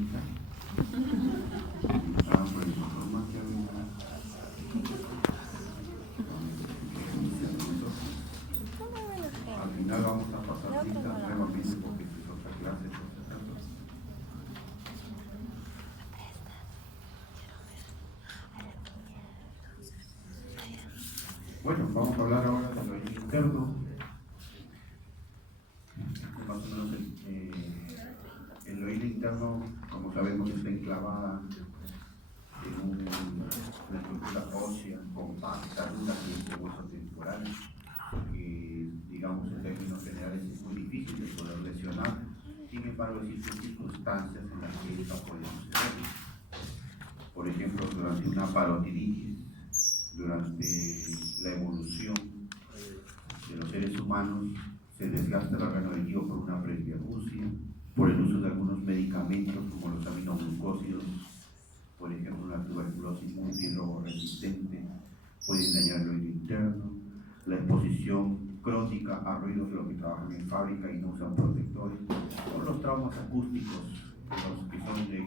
mitad. Ah, pues nosotros más que hablar. Al final vamos a pasar lista nuevamente porque es otra clase. Bueno, vamos a hablar ahora de lo interno. Más o menos el oído interno, como sabemos, está enclavada en una estructura ósea compacta, dura, que es de hueso temporal, que, digamos, en términos generales es muy difícil de poder lesionar. Sin embargo, existen circunstancias en las que esta puede suceder. Por ejemplo, durante una parotiditis, durante la evolución de los seres humanos, se desgasta el órgano del guío por una presbiacusia, por el uso de algunos medicamentos como los aminoglucósidos, por ejemplo, la tuberculosis múltiple resistente, pueden dañar el oído interno, la exposición crónica a ruidos de los que trabajan en fábrica y no usan protectores, o los traumas acústicos, los que son de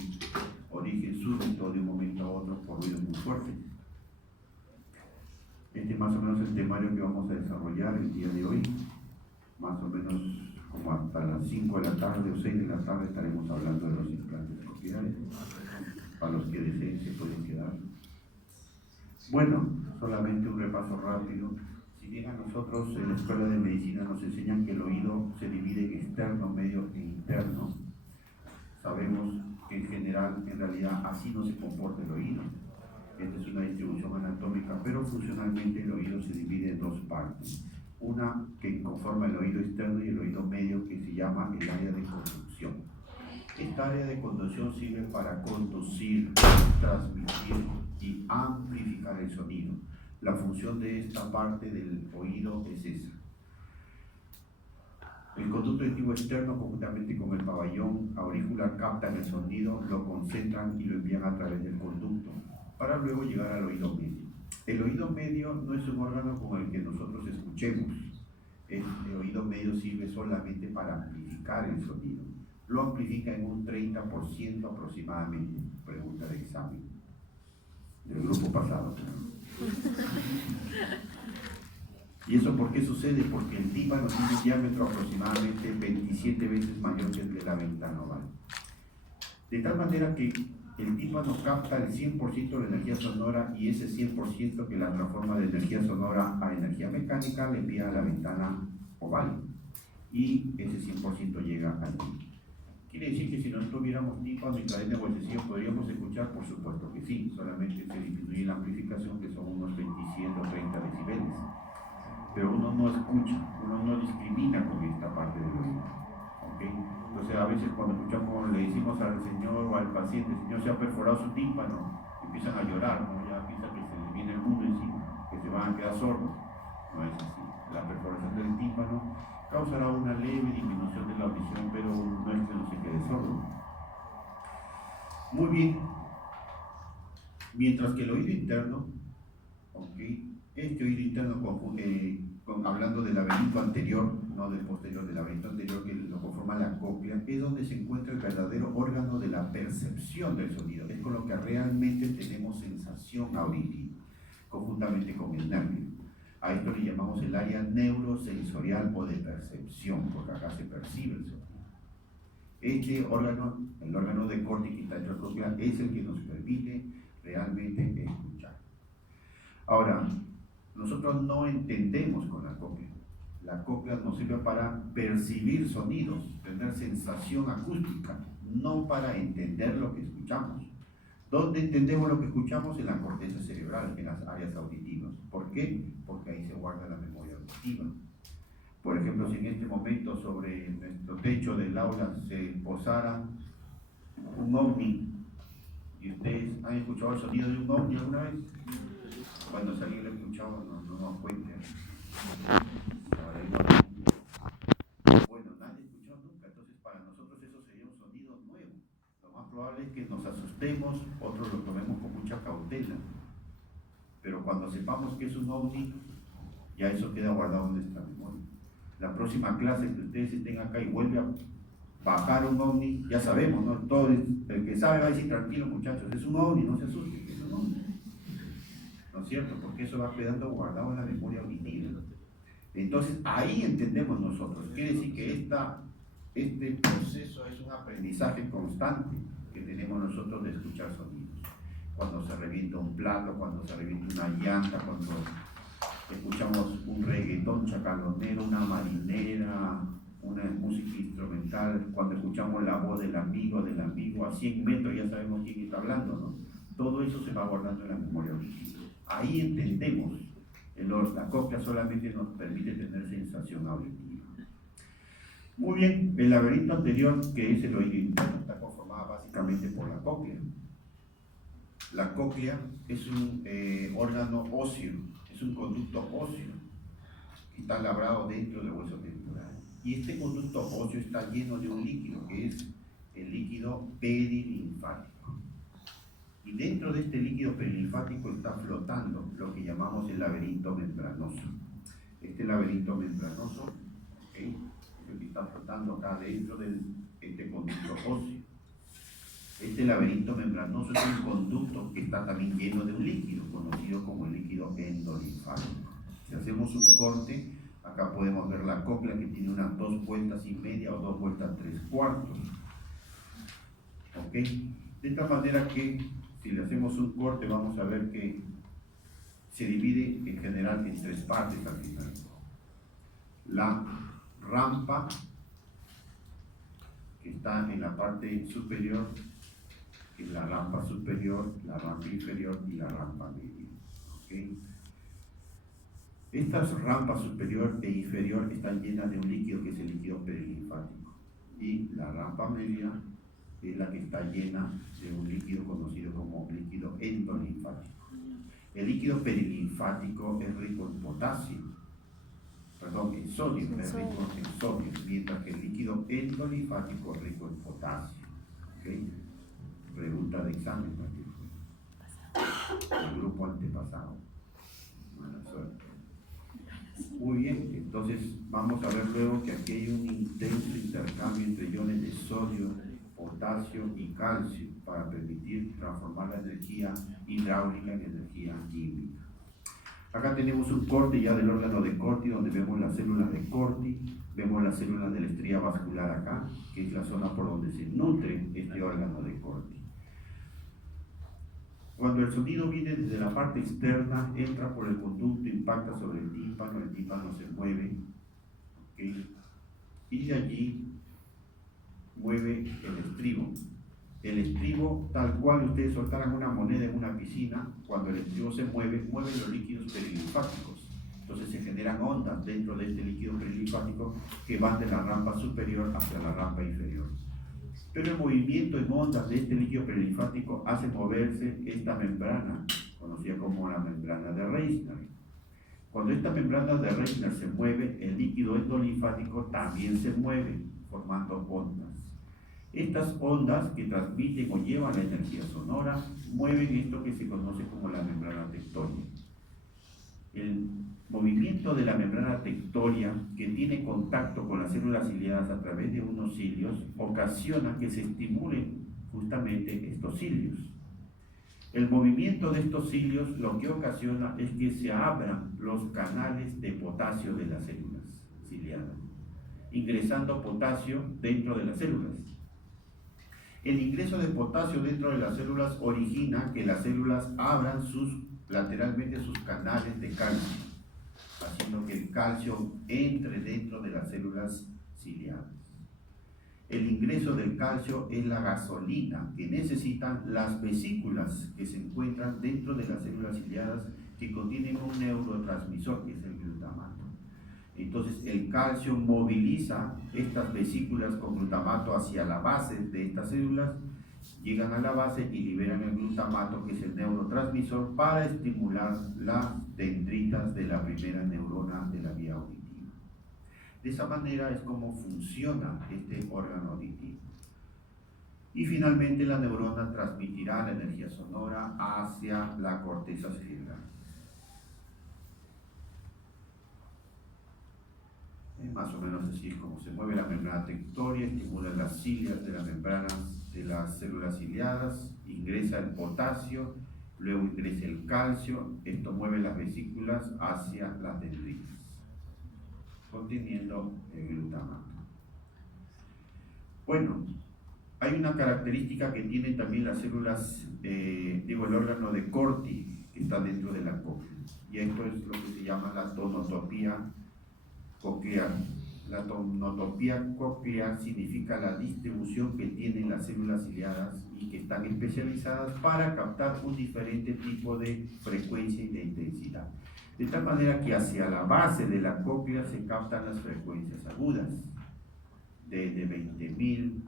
origen súbito de un momento a otro por ruidos muy fuertes. Este es más o menos el temario que vamos a desarrollar el día de hoy, más o menos como hasta las 5 de la tarde o 6 de la tarde estaremos hablando de los implantes cocleares. Para los que deseen se pueden quedar. Bueno, solamente un repaso rápido. Si bien a nosotros en la Escuela de Medicina nos enseñan que el oído se divide en externo, medio e interno, sabemos que en general, en realidad, así no se comporta el oído. Esta es una distribución anatómica, pero funcionalmente el oído se divide en dos partes. Una que conforma el oído externo y el oído medio, que se llama el área de conducción. Esta área de conducción sirve para conducir, transmitir y amplificar el sonido. La función de esta parte del oído es esa. El conducto auditivo externo, conjuntamente con el pabellón auricular, captan el sonido, lo concentran y lo envían a través del conducto, para luego llegar al oído medio. El oído medio no es un órgano con el que nosotros escuchemos. El oído medio sirve solamente para amplificar el sonido. Lo amplifica en un 30% aproximadamente. Pregunta de examen del grupo pasado. ¿Y eso por qué sucede? Porque el tímpano tiene un diámetro aproximadamente 27 veces mayor que el de la ventana oval. De tal manera que el tímpano capta el 100% de la energía sonora y ese 100% que la transforma de energía sonora a energía mecánica le envía a la ventana oval y ese 100% llega allí. Quiere decir que si no tuviéramos tímpano y cadena de huesecillo, ¿podríamos escuchar? Por supuesto que sí, solamente se disminuye la amplificación, que son unos 27 o 30 decibeles. Pero uno no escucha, uno no discrimina con esta parte del oído. ¿Okay? Entonces a veces cuando escuchamos, le decimos al señor o al paciente, el señor se ha perforado su tímpano, empiezan a llorar, ¿no? Ya piensa que se les viene el mundo encima, que se van a quedar sordos. No es así. La perforación del tímpano causará una leve disminución de la audición, pero no es que no se quede sordo. Muy bien. Mientras que el oído interno, ¿okay? Este oído interno, hablando del laberinto anterior, no del posterior, del laberinto anterior que lo conforma la cóclea, es donde se encuentra el verdadero órgano de la percepción del sonido. Es con lo que realmente tenemos sensación auditiva, conjuntamente con el nervio. A esto le llamamos el área neurosensorial o de percepción, porque acá se percibe el sonido. Este órgano, el órgano de córtex intercoclear, es el que nos permite realmente escuchar. Ahora, nosotros no entendemos con la cóclea. La cóclea nos sirve para percibir sonidos, tener sensación acústica, no para entender lo que escuchamos. ¿Dónde entendemos lo que escuchamos? En la corteza cerebral, en las áreas auditivas. ¿Por qué? Porque ahí se guarda la memoria auditiva. Por ejemplo, si en este momento sobre nuestro techo del aula se posara un ovni, ¿y ustedes han escuchado el sonido de un ovni alguna vez? Cuando si alguien lo ha escuchado, no nos cuente. Bueno, nadie ha escuchado nunca, entonces para nosotros eso sería un sonido nuevo. Lo más probable es que nos asustemos, otros lo tomemos con mucha cautela. Pero cuando sepamos que es un ovni, ya eso queda guardado en nuestra memoria. La próxima clase que ustedes estén acá y vuelve a bajar un ovni, ya sabemos, ¿no? Todo el que sabe va a decir, tranquilo muchachos, es un ovni, no se asusten, es un ovni. ¿No es cierto? Porque eso va quedando guardado en la memoria auditiva. Entonces, ahí entendemos nosotros. Quiere decir que este proceso es un aprendizaje constante que tenemos nosotros de escuchar sonidos. Cuando se revienta un plato, cuando se revienta una llanta, cuando escuchamos un reggaetón chacalonero, una marinera, una música instrumental, cuando escuchamos la voz del amigo a 100 metros ya sabemos quién está hablando, ¿no? Todo eso se va guardando en la memoria auditiva. Ahí entendemos. La cóclea solamente nos permite tener sensación auditiva. Muy bien, el laberinto anterior, que es el oído interno, está conformado básicamente por la cóclea. La cóclea es un órgano óseo, es un conducto óseo que está labrado dentro del hueso temporal. Y este conducto óseo está lleno de un líquido, que es el líquido perilinfático. Y dentro de este líquido perilinfático está flotando lo que llamamos el laberinto membranoso. Este laberinto membranoso, ¿okay?, es el que está flotando acá dentro de este conducto óseo. Este laberinto membranoso es un conducto que está también lleno de un líquido, conocido como el líquido endolinfático. Si hacemos un corte, acá podemos ver la cóclea que tiene unas 2 vueltas y media o 2 vueltas 3/4. ¿Ok? De esta manera que si le hacemos un corte vamos a ver que se divide en general en 3 partes al final. La rampa, que está en la parte superior, que es la rampa superior, la rampa inferior y la rampa media. ¿Okay? Estas rampas superior e inferior están llenas de un líquido que es el líquido perilinfático. Y la rampa media es la que está llena de un líquido conocido como líquido endolinfático. El líquido perilinfático es rico en potasio, en sodio, es rico en sodio, mientras que el líquido endolinfático es rico en potasio. ¿Okay? Pregunta de examen, el grupo antepasado. Buena suerte. Muy bien, entonces vamos a ver luego que aquí hay un intenso intercambio entre iones de sodio, potasio y calcio para permitir transformar la energía hidráulica en energía química. Acá tenemos un corte ya del órgano de Corti, donde vemos las células de Corti, vemos las células de la estría vascular acá, que es la zona por donde se nutre este órgano de Corti. Cuando el sonido viene desde la parte externa, entra por el conducto, impacta sobre el tímpano se mueve, ¿okay?, y de allí mueve el estribo. El estribo, tal cual ustedes soltaran una moneda en una piscina, cuando el estribo se mueve, mueve los líquidos perilinfáticos. Entonces se generan ondas dentro de este líquido perilinfático que van de la rampa superior hacia la rampa inferior. Pero el movimiento en ondas de este líquido perilinfático hace moverse esta membrana, conocida como la membrana de Reissner. Cuando esta membrana de Reissner se mueve, el líquido endolinfático también se mueve, formando ondas. Estas ondas que transmiten o llevan la energía sonora mueven esto que se conoce como la membrana tectónica. El movimiento de la membrana tectónica, que tiene contacto con las células ciliadas a través de unos cilios, ocasiona que se estimulen justamente estos cilios. El movimiento de estos cilios lo que ocasiona es que se abran los canales de potasio de las células ciliadas, ingresando potasio dentro de las células. El ingreso de potasio dentro de las células origina que las células abran lateralmente sus canales de calcio, haciendo que el calcio entre dentro de las células ciliadas. El ingreso del calcio es la gasolina que necesitan las vesículas que se encuentran dentro de las células ciliadas, que contienen un neurotransmisor, que es el glutamato. Entonces el calcio moviliza estas vesículas con glutamato hacia la base de estas células, llegan a la base y liberan el glutamato, que es el neurotransmisor, para estimular las dendritas de la primera neurona de la vía auditiva. De esa manera es como funciona este órgano auditivo. Y finalmente la neurona transmitirá la energía sonora hacia la corteza cerebral. más o menos así es como se mueve la membrana tectoria, estimula las cilias de las membranas de las células ciliadas, ingresa el potasio, luego ingresa el calcio, esto mueve las vesículas hacia las dendritas, conteniendo el glutamato. Bueno, hay una característica que tienen también las células, el órgano de Corti, que está dentro de la cóclea, y esto es lo que se llama la tonotopía coclear. La tonotopía coclear significa la distribución que tienen las células ciliadas y que están especializadas para captar un diferente tipo de frecuencia y de intensidad. De tal manera que hacia la base de la cóclea se captan las frecuencias agudas, desde 20.000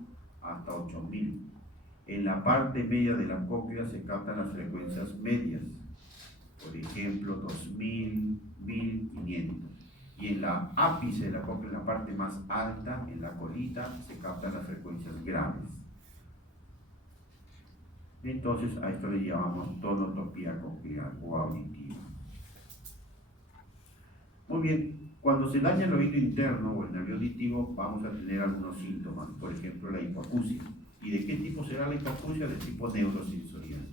hasta 8.000. En la parte media de la cóclea se captan las frecuencias medias, por ejemplo 2.000, 1.500. Y en la ápice de la cóclea, en la parte más alta, en la colita, se captan las frecuencias graves. Entonces a esto le llamamos tonotopía coclear o auditiva. Muy bien, cuando se daña el oído interno o el nervio auditivo, vamos a tener algunos síntomas, por ejemplo la hipoacusia. ¿Y de qué tipo será la hipoacusia? De tipo neurosensorial.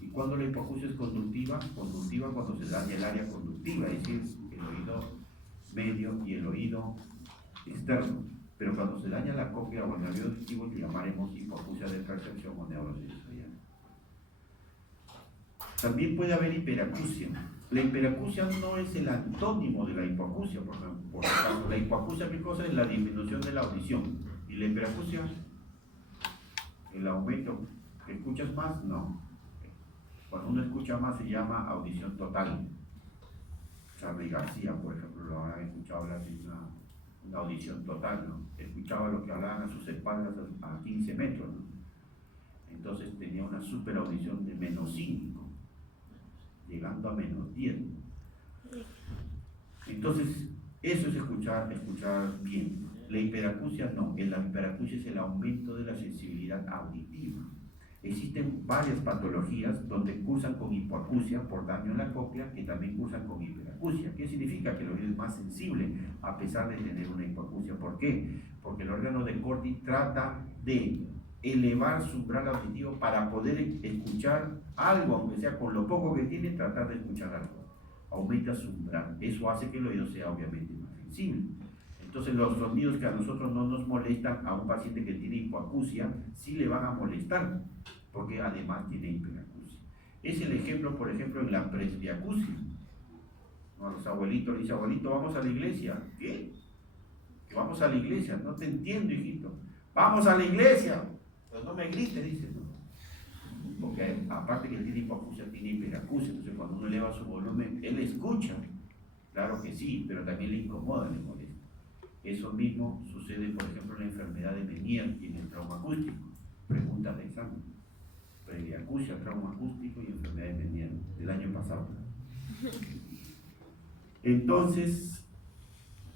¿Y cuando la hipoacusia es conductiva? Conductiva cuando se daña el área conductiva, es decir, el oído medio y el oído externo. Pero cuando se daña la cóclea o el nervio auditivo, le llamaremos hipoacusia de percepción o neurosensorial. También puede haber hiperacusia. La hiperacusia no es el antónimo de la hipoacusia, por ejemplo. La hipoacusia, ¿qué cosa es? La disminución de la audición. ¿Y la hiperacusia? El aumento. ¿Escuchas más? No. Cuando uno escucha más se llama audición total. Charly García, por ejemplo, lo habrán escuchado hablar de una audición total, ¿no? Escuchaba lo que hablaban a sus espaldas a 15 metros, ¿no? Entonces tenía una super audición de -5, llegando a -10. Entonces, eso es escuchar bien. La hiperacusia no, la hiperacusia es el aumento de la sensibilidad auditiva. Existen varias patologías donde cursan con hipoacusia por daño en la cóclea, que también cursan con hiperacusia. ¿Qué significa? Que el oído es más sensible a pesar de tener una hipoacusia. ¿Por qué? Porque el órgano de Corti trata de elevar su umbral auditivo para poder escuchar algo, aunque sea con lo poco que tiene, tratar de escuchar algo. Aumenta su umbral. Eso hace que el oído sea obviamente más sensible. Entonces los sonidos que a nosotros no nos molestan, a un paciente que tiene hipoacusia sí le van a molestar, porque además tiene hiperacusia. Es el ejemplo, por ejemplo, en la presbiacusia. A los abuelitos le dice: abuelito, vamos a la iglesia. ¿Qué? Que vamos a la iglesia. No te entiendo, hijito. Vamos a la iglesia. Pues no me grites, dice, ¿no? Porque aparte que él tiene hipoacusia, tiene hiperacusia. Entonces cuando uno eleva su volumen, él escucha. Claro que sí, pero también le incomoda, le molesta. Eso mismo sucede, por ejemplo, en la enfermedad de Meniere y en el trauma acústico. Preguntas de examen. Presbiacusia, trauma acústico y enfermedad de Meniere del año pasado. Entonces,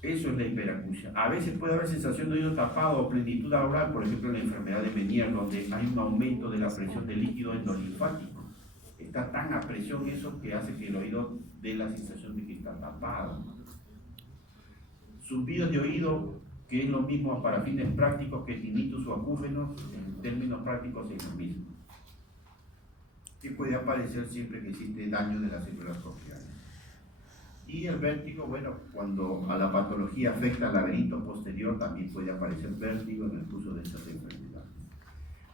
eso es la hiperacusia. A veces puede haber sensación de oído tapado o plenitud oral, por ejemplo, en la enfermedad de Meniere, donde hay un aumento de la presión del líquido endolinfático. Está tan a presión eso que hace que el oído dé la sensación de que está tapado. Zumbidos de oído, que es lo mismo para fines prácticos que tinnitus o acúfenos, en términos prácticos es lo mismo. Que puede aparecer siempre que existe daño de las células cocleares. Y el vértigo, bueno, cuando a la patología afecta al laberinto posterior, también puede aparecer vértigo en el curso de estas enfermedades.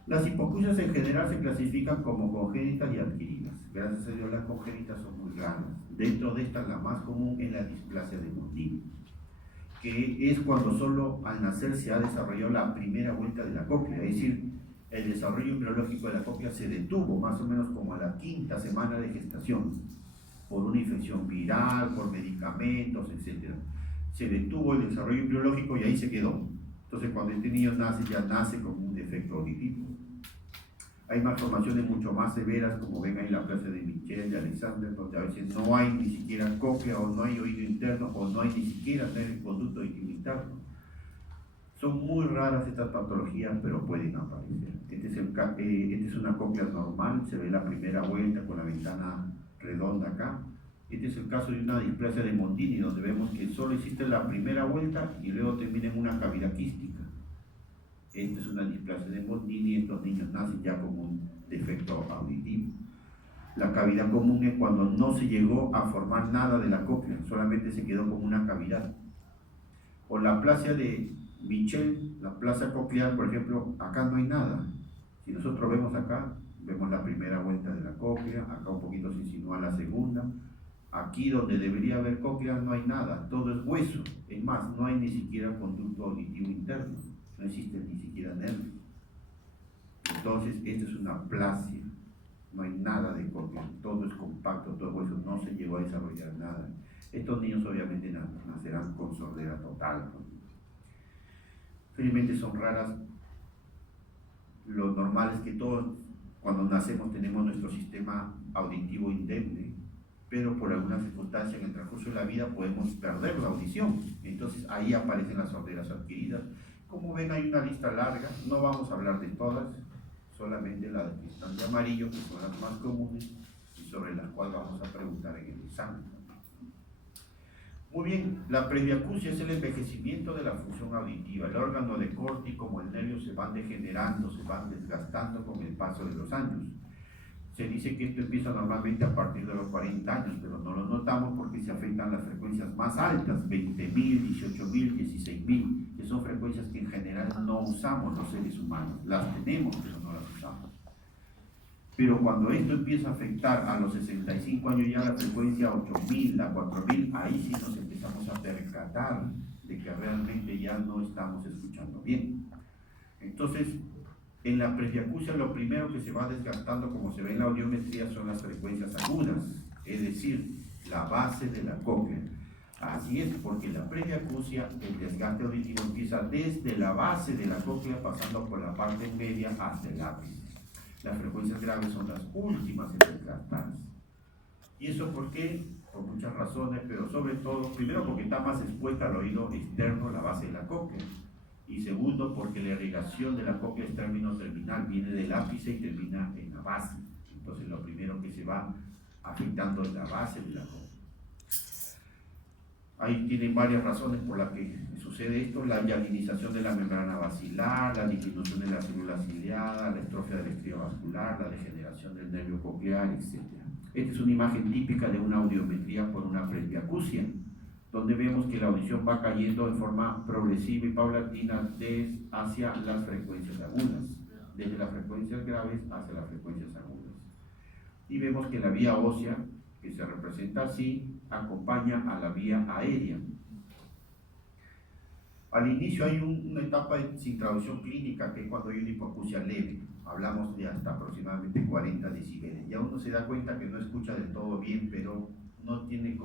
Las hipoacusias en general se clasifican como congénitas y adquiridas. Gracias a Dios las congénitas son muy raras. Dentro de estas, la más común es la displasia de Mondini, que es cuando solo al nacer se ha desarrollado la primera vuelta de la cóclea, es decir, el desarrollo embriológico de la cóclea se detuvo más o menos como a la 5ª semana de gestación, por una infección viral, por medicamentos, etc. Se detuvo el desarrollo embriológico y ahí se quedó. Entonces cuando este niño nace, ya nace con un defecto auditivo. Hay malformaciones mucho más severas, como ven ahí en la clase de Michel, de Alexander, donde a veces no hay ni siquiera cóclea, o no hay oído interno, o no hay ni siquiera el conducto auditivo interno. Son muy raras estas patologías, pero pueden aparecer. Esta es una cóclea normal, se ve la primera vuelta con la ventana redonda acá, Este es el caso de una displasia de Mondini, donde vemos que solo existe la primera vuelta y luego termina en una cavidad quística. Esta es una displasia de Mondini y estos niños nacen ya con un defecto auditivo. La cavidad común es cuando no se llegó a formar nada de la cóclea, solamente se quedó como una cavidad. O la aplasia de Michel, la aplasia coclear, por ejemplo, acá no hay nada. Si nosotros vemos acá, vemos la primera vuelta de la cóclea, acá un poquito se insinúa la segunda. Aquí donde debería haber cóclea no hay nada, todo es hueso. Es más, no hay ni siquiera conducto auditivo interno, no existen ni siquiera nervios. Entonces, esta es una aplasia, no hay nada de cóclea, todo es compacto, todo es hueso, no se llegó a desarrollar nada. Estos niños obviamente nacerán con sordera total. Felizmente son raras. Lo normal es que todos, cuando nacemos, tenemos nuestro sistema auditivo indemne, pero por alguna circunstancia en el transcurso de la vida podemos perder la audición. Entonces ahí aparecen las sorderas adquiridas. Como ven, hay una lista larga, no vamos a hablar de todas, solamente las que están de amarillo, que son las más comunes y sobre las cuales vamos a preguntar en el examen. Muy bien, la presbiacusia es el envejecimiento de la función auditiva. El órgano de Corti como el nervio se van degenerando, se van desgastando con el paso de los años. Se dice que esto empieza normalmente a partir de los 40 años, pero no lo notamos porque se afectan las frecuencias más altas, 20.000, 18.000, 16.000, que son frecuencias que en general no usamos los seres humanos. Las tenemos, pero no las usamos. Pero cuando esto empieza a afectar a los 65 años ya la frecuencia 8.000, a 4.000, ahí sí nos empezamos a percatar de que realmente ya no estamos escuchando bien. Entonces, en la presbiacusia lo primero que se va desgastando, como se ve en la audiometría, son las frecuencias agudas, es decir, la base de la cóclea. Así es, porque la presbiacusia, el desgaste auditivo empieza desde la base de la cóclea, pasando por la parte media hasta el ápice. Las frecuencias graves son las últimas en desgastarse. ¿Y eso por qué? Por muchas razones, pero sobre todo, primero porque está más expuesta al oído externo, la base de la cóclea. Y segundo, porque la irrigación de la cóclea es término terminal, viene del ápice y termina en la base. Entonces lo primero que se va afectando es la base de la cóclea. Ahí tienen varias razones por las que sucede esto: la hialinización de la membrana basilar, la disminución de la célula ciliada, la estrofia del estrío vascular, la degeneración del nervio coclear, etc. Esta es una imagen típica de una audiometría por una presbiacusia, donde vemos que la audición va cayendo en forma progresiva y paulatina hacia las frecuencias agudas, desde las frecuencias graves hacia las frecuencias agudas. Y vemos que la vía ósea, que se representa así, acompaña a la vía aérea. Al inicio hay una etapa sin traducción clínica, que es cuando hay una hipoacusia leve. Hablamos de hasta aproximadamente 40 decibeles. Ya uno se da cuenta que no escucha del todo bien, pero no tiene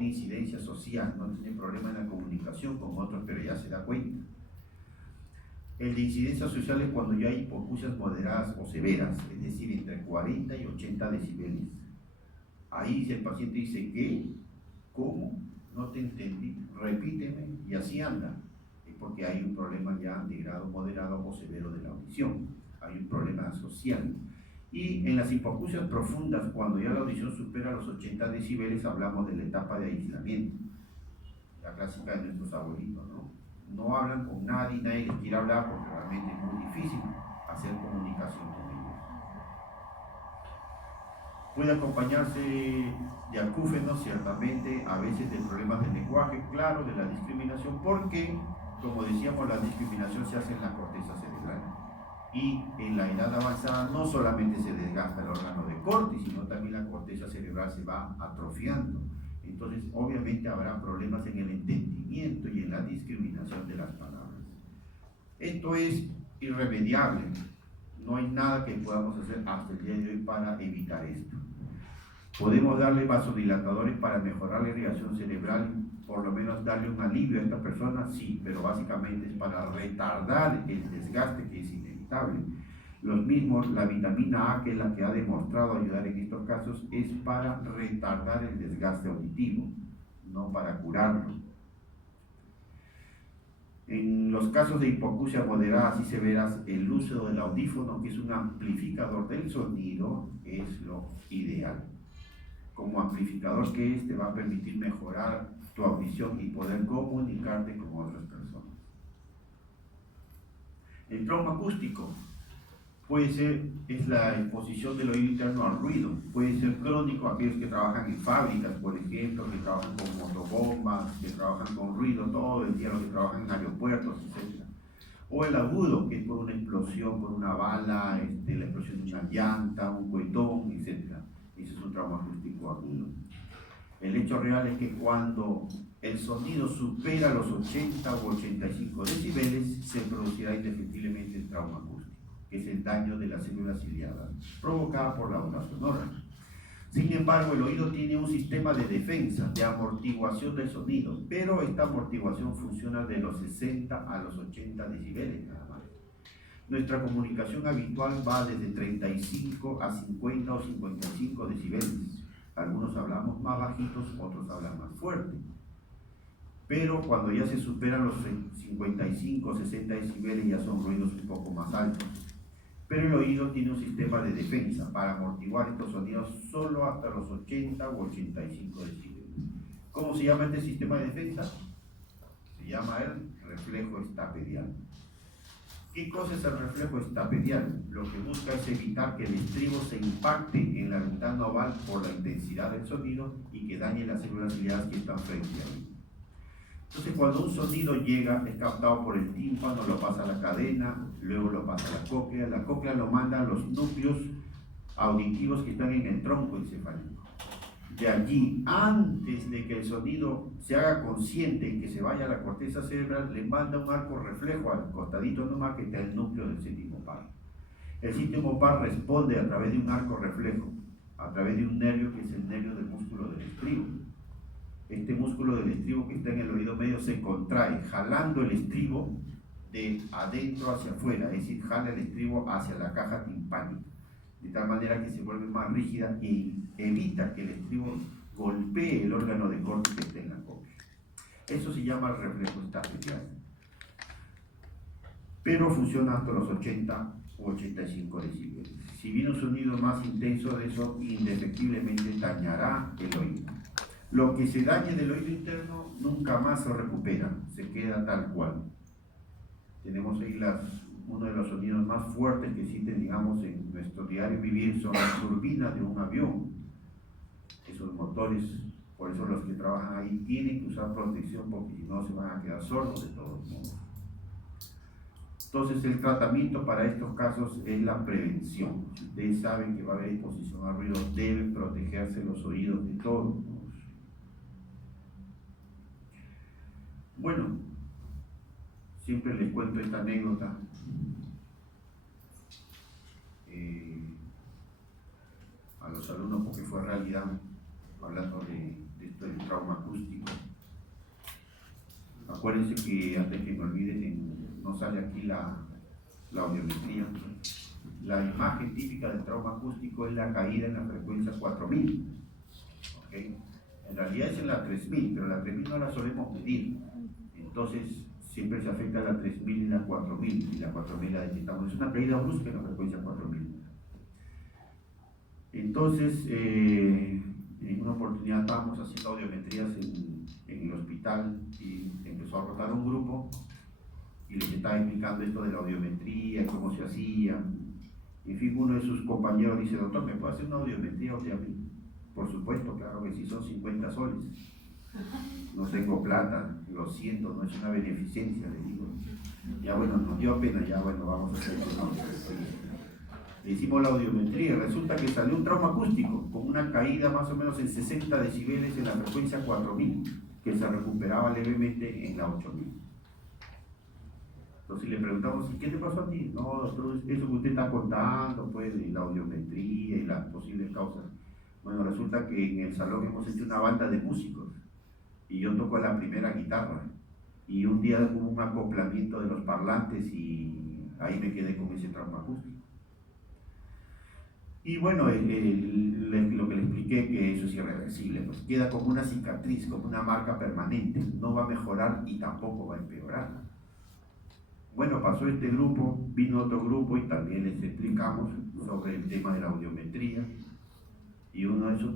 incidencia social, no tiene problema en la comunicación con otros, pero ya se da cuenta. El de incidencia social es cuando ya hay hipoacusias moderadas o severas, es decir, entre 40 y 80 decibeles. Ahí el paciente dice, ¿qué? ¿Cómo? No te entendí, repíteme, y así anda. Es porque hay un problema ya de grado moderado o severo de la audición, hay un problema social. Y en las hipoacusias profundas, cuando ya la audición supera los 80 decibeles, hablamos de la etapa de aislamiento, la clásica de nuestros abuelitos, ¿no? No hablan con nadie, nadie les quiere hablar porque realmente es muy difícil hacer comunicación con ellos. Puede acompañarse de acúfenos, ciertamente, a veces de problemas de lenguaje, claro, de la discriminación, porque, como decíamos, la discriminación se hace en la corteza cerebral. Y en la edad avanzada no solamente se desgasta el órgano de Corti, sino también la corteza cerebral se va atrofiando. Entonces, obviamente habrá problemas en el entendimiento y en la discriminación de las palabras. Esto es irremediable. No hay nada que podamos hacer hasta el día de hoy para evitar esto. Podemos darle vasodilatadores para mejorar la irrigación cerebral, por lo menos darle un alivio a esta persona, sí, pero básicamente es para retardar el desgaste, que es inevitable. Los mismos, la vitamina A, que es la que ha demostrado ayudar en estos casos, es para retardar el desgaste auditivo, no para curarlo. En los casos de hipoacusia moderadas y severas, el uso del audífono, que es un amplificador del sonido, es lo ideal. como amplificador que es, te va a permitir mejorar tu audición y poder comunicarte con otras personas. El trauma acústico puede ser, es la exposición del oído interno al ruido, puede ser crónico, aquellos que trabajan en fábricas, por ejemplo, que trabajan con motobombas, que trabajan con ruido todo el día, los que trabajan en aeropuertos, etc. O el agudo, que es por una explosión, por una bala, la explosión de una llanta, un cohetón, etc. Ese es un trauma acústico agudo. El hecho real es que cuando el sonido supera los 80 o 85 decibeles, se producirá indefectiblemente el trauma acústico, que es el daño de las células ciliadas, provocada por la onda sonora. Sin embargo, el oído tiene un sistema de defensa, de amortiguación del sonido, pero esta amortiguación funciona de los 60 a los 80 decibeles nada más. Nuestra comunicación habitual va desde 35 a 50 o 55 decibeles. Algunos hablamos más bajitos, otros hablan más fuerte. Pero cuando ya se superan los 55 o 60 decibeles ya son ruidos un poco más altos. Pero el oído tiene un sistema de defensa para amortiguar estos sonidos solo hasta los 80 o 85 decibeles. ¿Cómo se llama este sistema de defensa? Se llama el reflejo estapedial. ¿Qué cosa es el reflejo estapedial? Lo que busca es evitar que el estribo se impacte en la ventana oval por la intensidad del sonido y que dañe las células ciliadas que están frente a él. Entonces, cuando un sonido llega, es captado por el tímpano, lo pasa a la cadena, luego lo pasa a la cóclea lo manda a los núcleos auditivos que están en el tronco encefálico. De allí, antes de que el sonido se haga consciente y que se vaya a la corteza cerebral, le manda un arco reflejo al costadito nomás que está el núcleo del séptimo par. El séptimo par responde a través de un arco reflejo, a través de un nervio que es el nervio del músculo del estribo. Este músculo del estribo que está en el oído medio se contrae, jalando el estribo de adentro hacia afuera, es decir, jala el estribo hacia la caja timpánica, de tal manera que se vuelve más rígida y evita que el estribo golpee el órgano de corte que está en la cóclea. Eso se llama el reflejo estapedial. Pero funciona hasta los 80 o 85 decibeles. Si viene un sonido más intenso de eso, indefectiblemente dañará el oído. Lo que se dañe del oído interno nunca más se recupera, se queda tal cual. Tenemos ahí uno de los sonidos más fuertes que existen, digamos, en nuestro diario vivir son las turbinas de un avión. Esos motores, por eso los que trabajan ahí tienen que usar protección porque si no se van a quedar sordos de todos modos. Entonces el tratamiento para estos casos es la prevención. Si ustedes saben que va a haber exposición al ruido, deben protegerse los oídos de todos modos. Bueno, siempre les cuento esta anécdota. A los alumnos porque fue realidad, hablando de esto del trauma acústico. Acuérdense que antes que me olviden, no sale aquí la audiometría. La imagen típica del trauma acústico es la caída en la frecuencia 4000. ¿Okay? En realidad es en la 3000, pero la 3000 no la solemos medir. Entonces siempre se afecta la 3000 y la 4000, y la 4000 la detectamos. Es una caída brusca en la frecuencia 4000. Entonces, en una oportunidad estábamos haciendo audiometrías en el hospital y empezó a rotar un grupo y les estaba explicando esto de la audiometría, cómo se hacía. En fin, uno de sus compañeros dice: doctor, ¿me puede hacer una audiometría usted a mí? Por supuesto, claro que sí, son 50 soles. No tengo plata, lo siento, no es una beneficencia, le digo. Ya bueno, nos dio pena, ya bueno, vamos a hacer eso. Le hicimos la audiometría y resulta que salió un trauma acústico con una caída más o menos en 60 decibeles en la frecuencia 4000, que se recuperaba levemente en la 8000. Entonces le preguntamos: ¿y qué te pasó a ti? No, doctor, eso que usted está contando, pues, de la audiometría y las posibles causas. Bueno, resulta que en el salón hemos hecho una banda de músicos y yo toco la primera guitarra y un día hubo un acoplamiento de los parlantes y ahí me quedé con ese trauma acústico. Y bueno, lo que le expliqué, que eso es irreversible, pues queda como una cicatriz, como una marca permanente, no va a mejorar y tampoco va a empeorar. Bueno, pasó este grupo, vino otro grupo y también les explicamos sobre el tema de la audiometría y uno de esos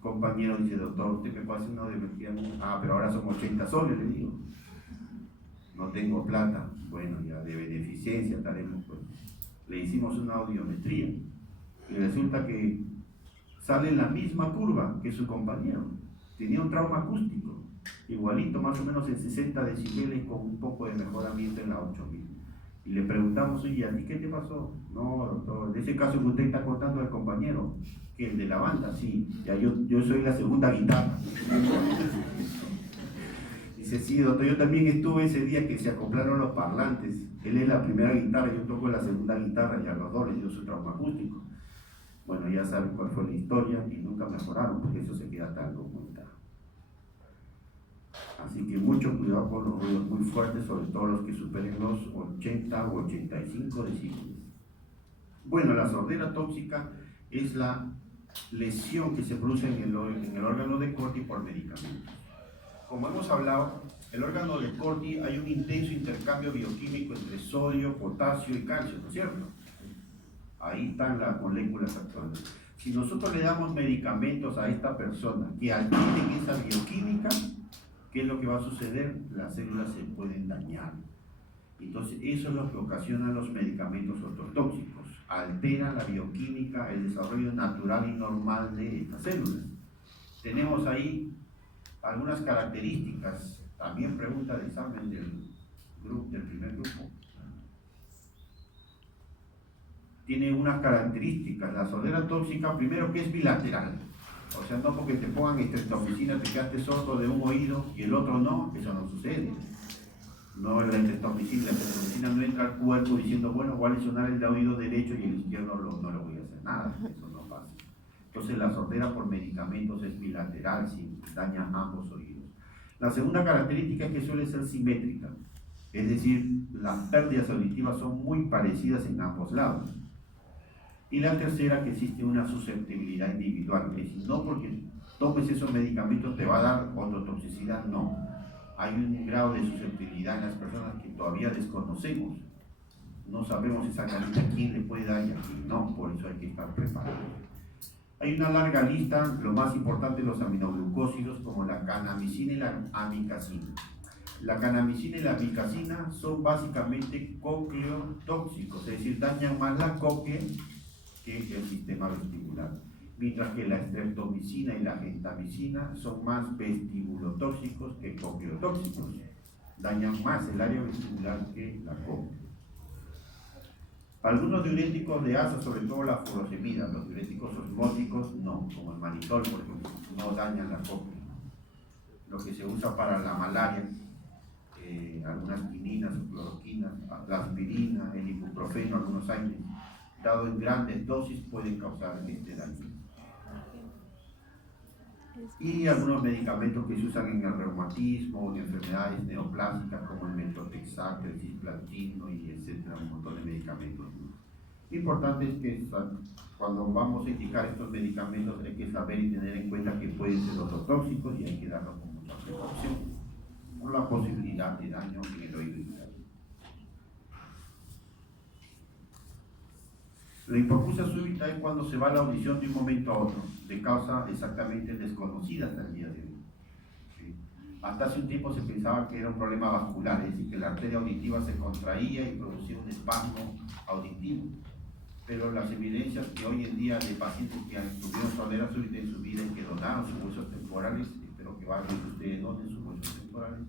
Compañero dice, doctor, ¿usted me puede hacer una audiología? Ah, pero ahora son 80 soles, le digo. No tengo plata. Bueno, ya de beneficencia estaremos, pues. Le hicimos una audiometría y resulta que sale en la misma curva que su compañero. Tenía un trauma acústico, igualito, más o menos en 60 decibeles con un poco de mejoramiento en la 8000. Y le preguntamos, oye, ¿a ti qué te pasó? No, doctor, de ese caso que usted está contando al compañero, que el de la banda, sí, ya yo soy la segunda guitarra. Dice, sí, doctor, yo también estuve ese día que se acoplaron los parlantes. Él es la primera guitarra, yo toco la segunda guitarra y a los dos les dio su trauma acústico. Bueno, ya saben cuál fue la historia y nunca mejoraron, porque eso se queda tal como está. Así que mucho cuidado con los ruidos muy fuertes, sobre todo los que superen los 80 o 85 decibeles. Bueno, la sordera tóxica es la lesión que se produce en el órgano de Corti por medicamentos. Como hemos hablado, el órgano de Corti hay un intenso intercambio bioquímico entre sodio, potasio y calcio, ¿no es cierto? Ahí están las moléculas actuales. Si nosotros le damos medicamentos a esta persona que alteren esa bioquímica, ¿qué es lo que va a suceder? Las células se pueden dañar. Entonces, eso es lo que ocasionan los medicamentos ototóxicos. Alteran la bioquímica, el desarrollo natural y normal de estas células. Tenemos ahí algunas características. También pregunta de examen del primer grupo. Tiene unas características. La sordera tóxica, primero, que es bilateral. O sea, no porque te pongan estreptomicina te quedaste sordo de un oído y el otro no, eso no sucede. No, la estreptomicina no entra al cuerpo diciendo, bueno, voy a lesionar el oído derecho y el izquierdo no le voy a hacer nada. Eso no pasa. Entonces, la sordera por medicamentos es bilateral, si daña ambos oídos. La segunda característica es que suele ser simétrica. Es decir, las pérdidas auditivas son muy parecidas en ambos lados. Y la tercera, que existe una susceptibilidad individual, es decir, no porque tomes esos medicamentos te va a dar ototoxicidad, no. Hay un grado de susceptibilidad en las personas que todavía desconocemos. No sabemos exactamente a quién le puede dar y a quién no, por eso hay que estar preparados. Hay una larga lista, lo más importante, los aminoglucósidos, como la canamicina y la amicacina. La canamicina y la amicacina son básicamente cocleotóxicos, es decir, dañan más la cóclea que el sistema vestibular, mientras que la estreptomicina y la gentamicina son más vestibulotóxicos que cocleotóxicos, dañan más el área vestibular que la cóclea. Algunos diuréticos de asa, sobre todo la furosemida, los diuréticos osmóticos no, como el manitol, por ejemplo, no dañan la cóclea. Lo que se usa para la malaria, algunas quininas o cloroquinas, la aspirina, el ibuprofeno, algunos aires, dado en grandes dosis, pueden causar este daño. Y algunos medicamentos que se usan en el reumatismo, en enfermedades neoplásicas como el methotrexate, el cisplantino y etcétera, un montón de medicamentos. Lo importante es que cuando vamos a indicar estos medicamentos hay que saber y tener en cuenta que pueden ser ototóxicos y hay que darlos con mucha precaución por la posibilidad de daño en el oído interno. La hipoacusia súbita es cuando se va la audición de un momento a otro, de causa exactamente desconocida hasta el día de hoy. ¿Sí? Hasta hace un tiempo se pensaba que era un problema vascular, es decir, que la arteria auditiva se contraía y producía un espasmo auditivo. Pero las evidencias que hoy en día de pacientes que tuvieron sordera súbita en su vida y que donaron sus huesos temporales, espero que varios de ustedes donen sus huesos temporales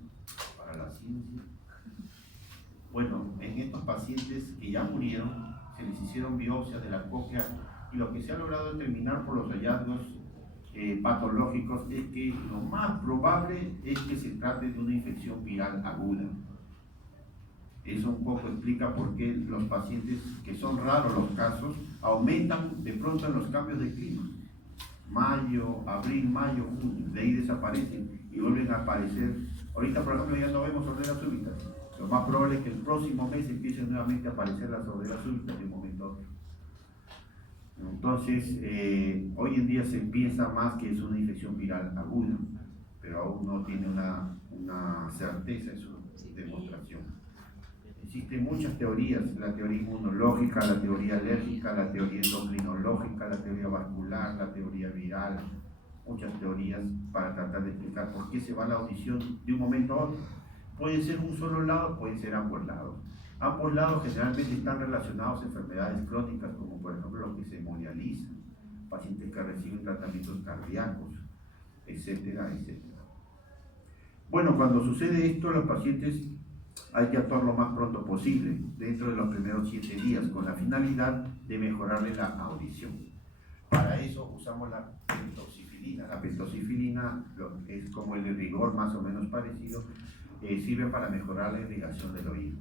para la ciencia. Bueno, en estos pacientes que ya murieron, se les hicieron biopsias de la cóclea y lo que se ha logrado determinar por los hallazgos patológicos es que lo más probable es que se trate de una infección viral aguda. Eso un poco explica por qué los pacientes, que son raros los casos, aumentan de pronto en los cambios de clima. Mayo, abril, mayo, junio, de ahí desaparecen y vuelven a aparecer. Ahorita, por ejemplo, ya no vemos sordera súbita. Lo más probable es que el próximo mes empiecen nuevamente a aparecer las sordera súbita de un momento a otro. Entonces, hoy en día se piensa más que es una infección viral aguda, pero aún no tiene una certeza en su demostración. Existen muchas teorías, la teoría inmunológica, la teoría alérgica, la teoría endocrinológica, la teoría vascular, la teoría viral, muchas teorías para tratar de explicar por qué se va la audición de un momento a otro. Puede ser un solo lado, puede ser ambos lados. Ambos lados generalmente están relacionados a enfermedades crónicas, como por ejemplo los que se hemodializan, pacientes que reciben tratamientos cardíacos, etcétera, etcétera. Bueno, cuando sucede esto, los pacientes hay que actuar lo más pronto posible, dentro de los primeros 7 días, con la finalidad de mejorarle la audición. Para eso usamos la pentoxifilina. La pentoxifilina es como el rigor más o menos parecido, sirve para mejorar la irrigación del oído.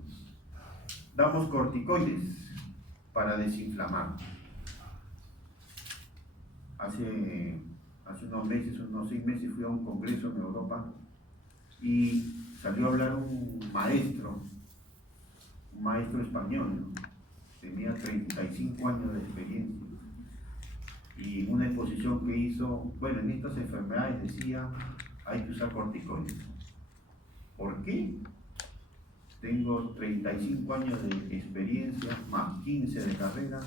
Damos corticoides para desinflamar. Hace unos meses, unos 6 meses, fui a un congreso en Europa y salió a hablar un maestro español, ¿no? Tenía 35 años de experiencia, y una exposición que hizo, bueno, en estas enfermedades decía, hay que usar corticoides. ¿Por qué? Tengo 35 años de experiencia, más 15 de carrera,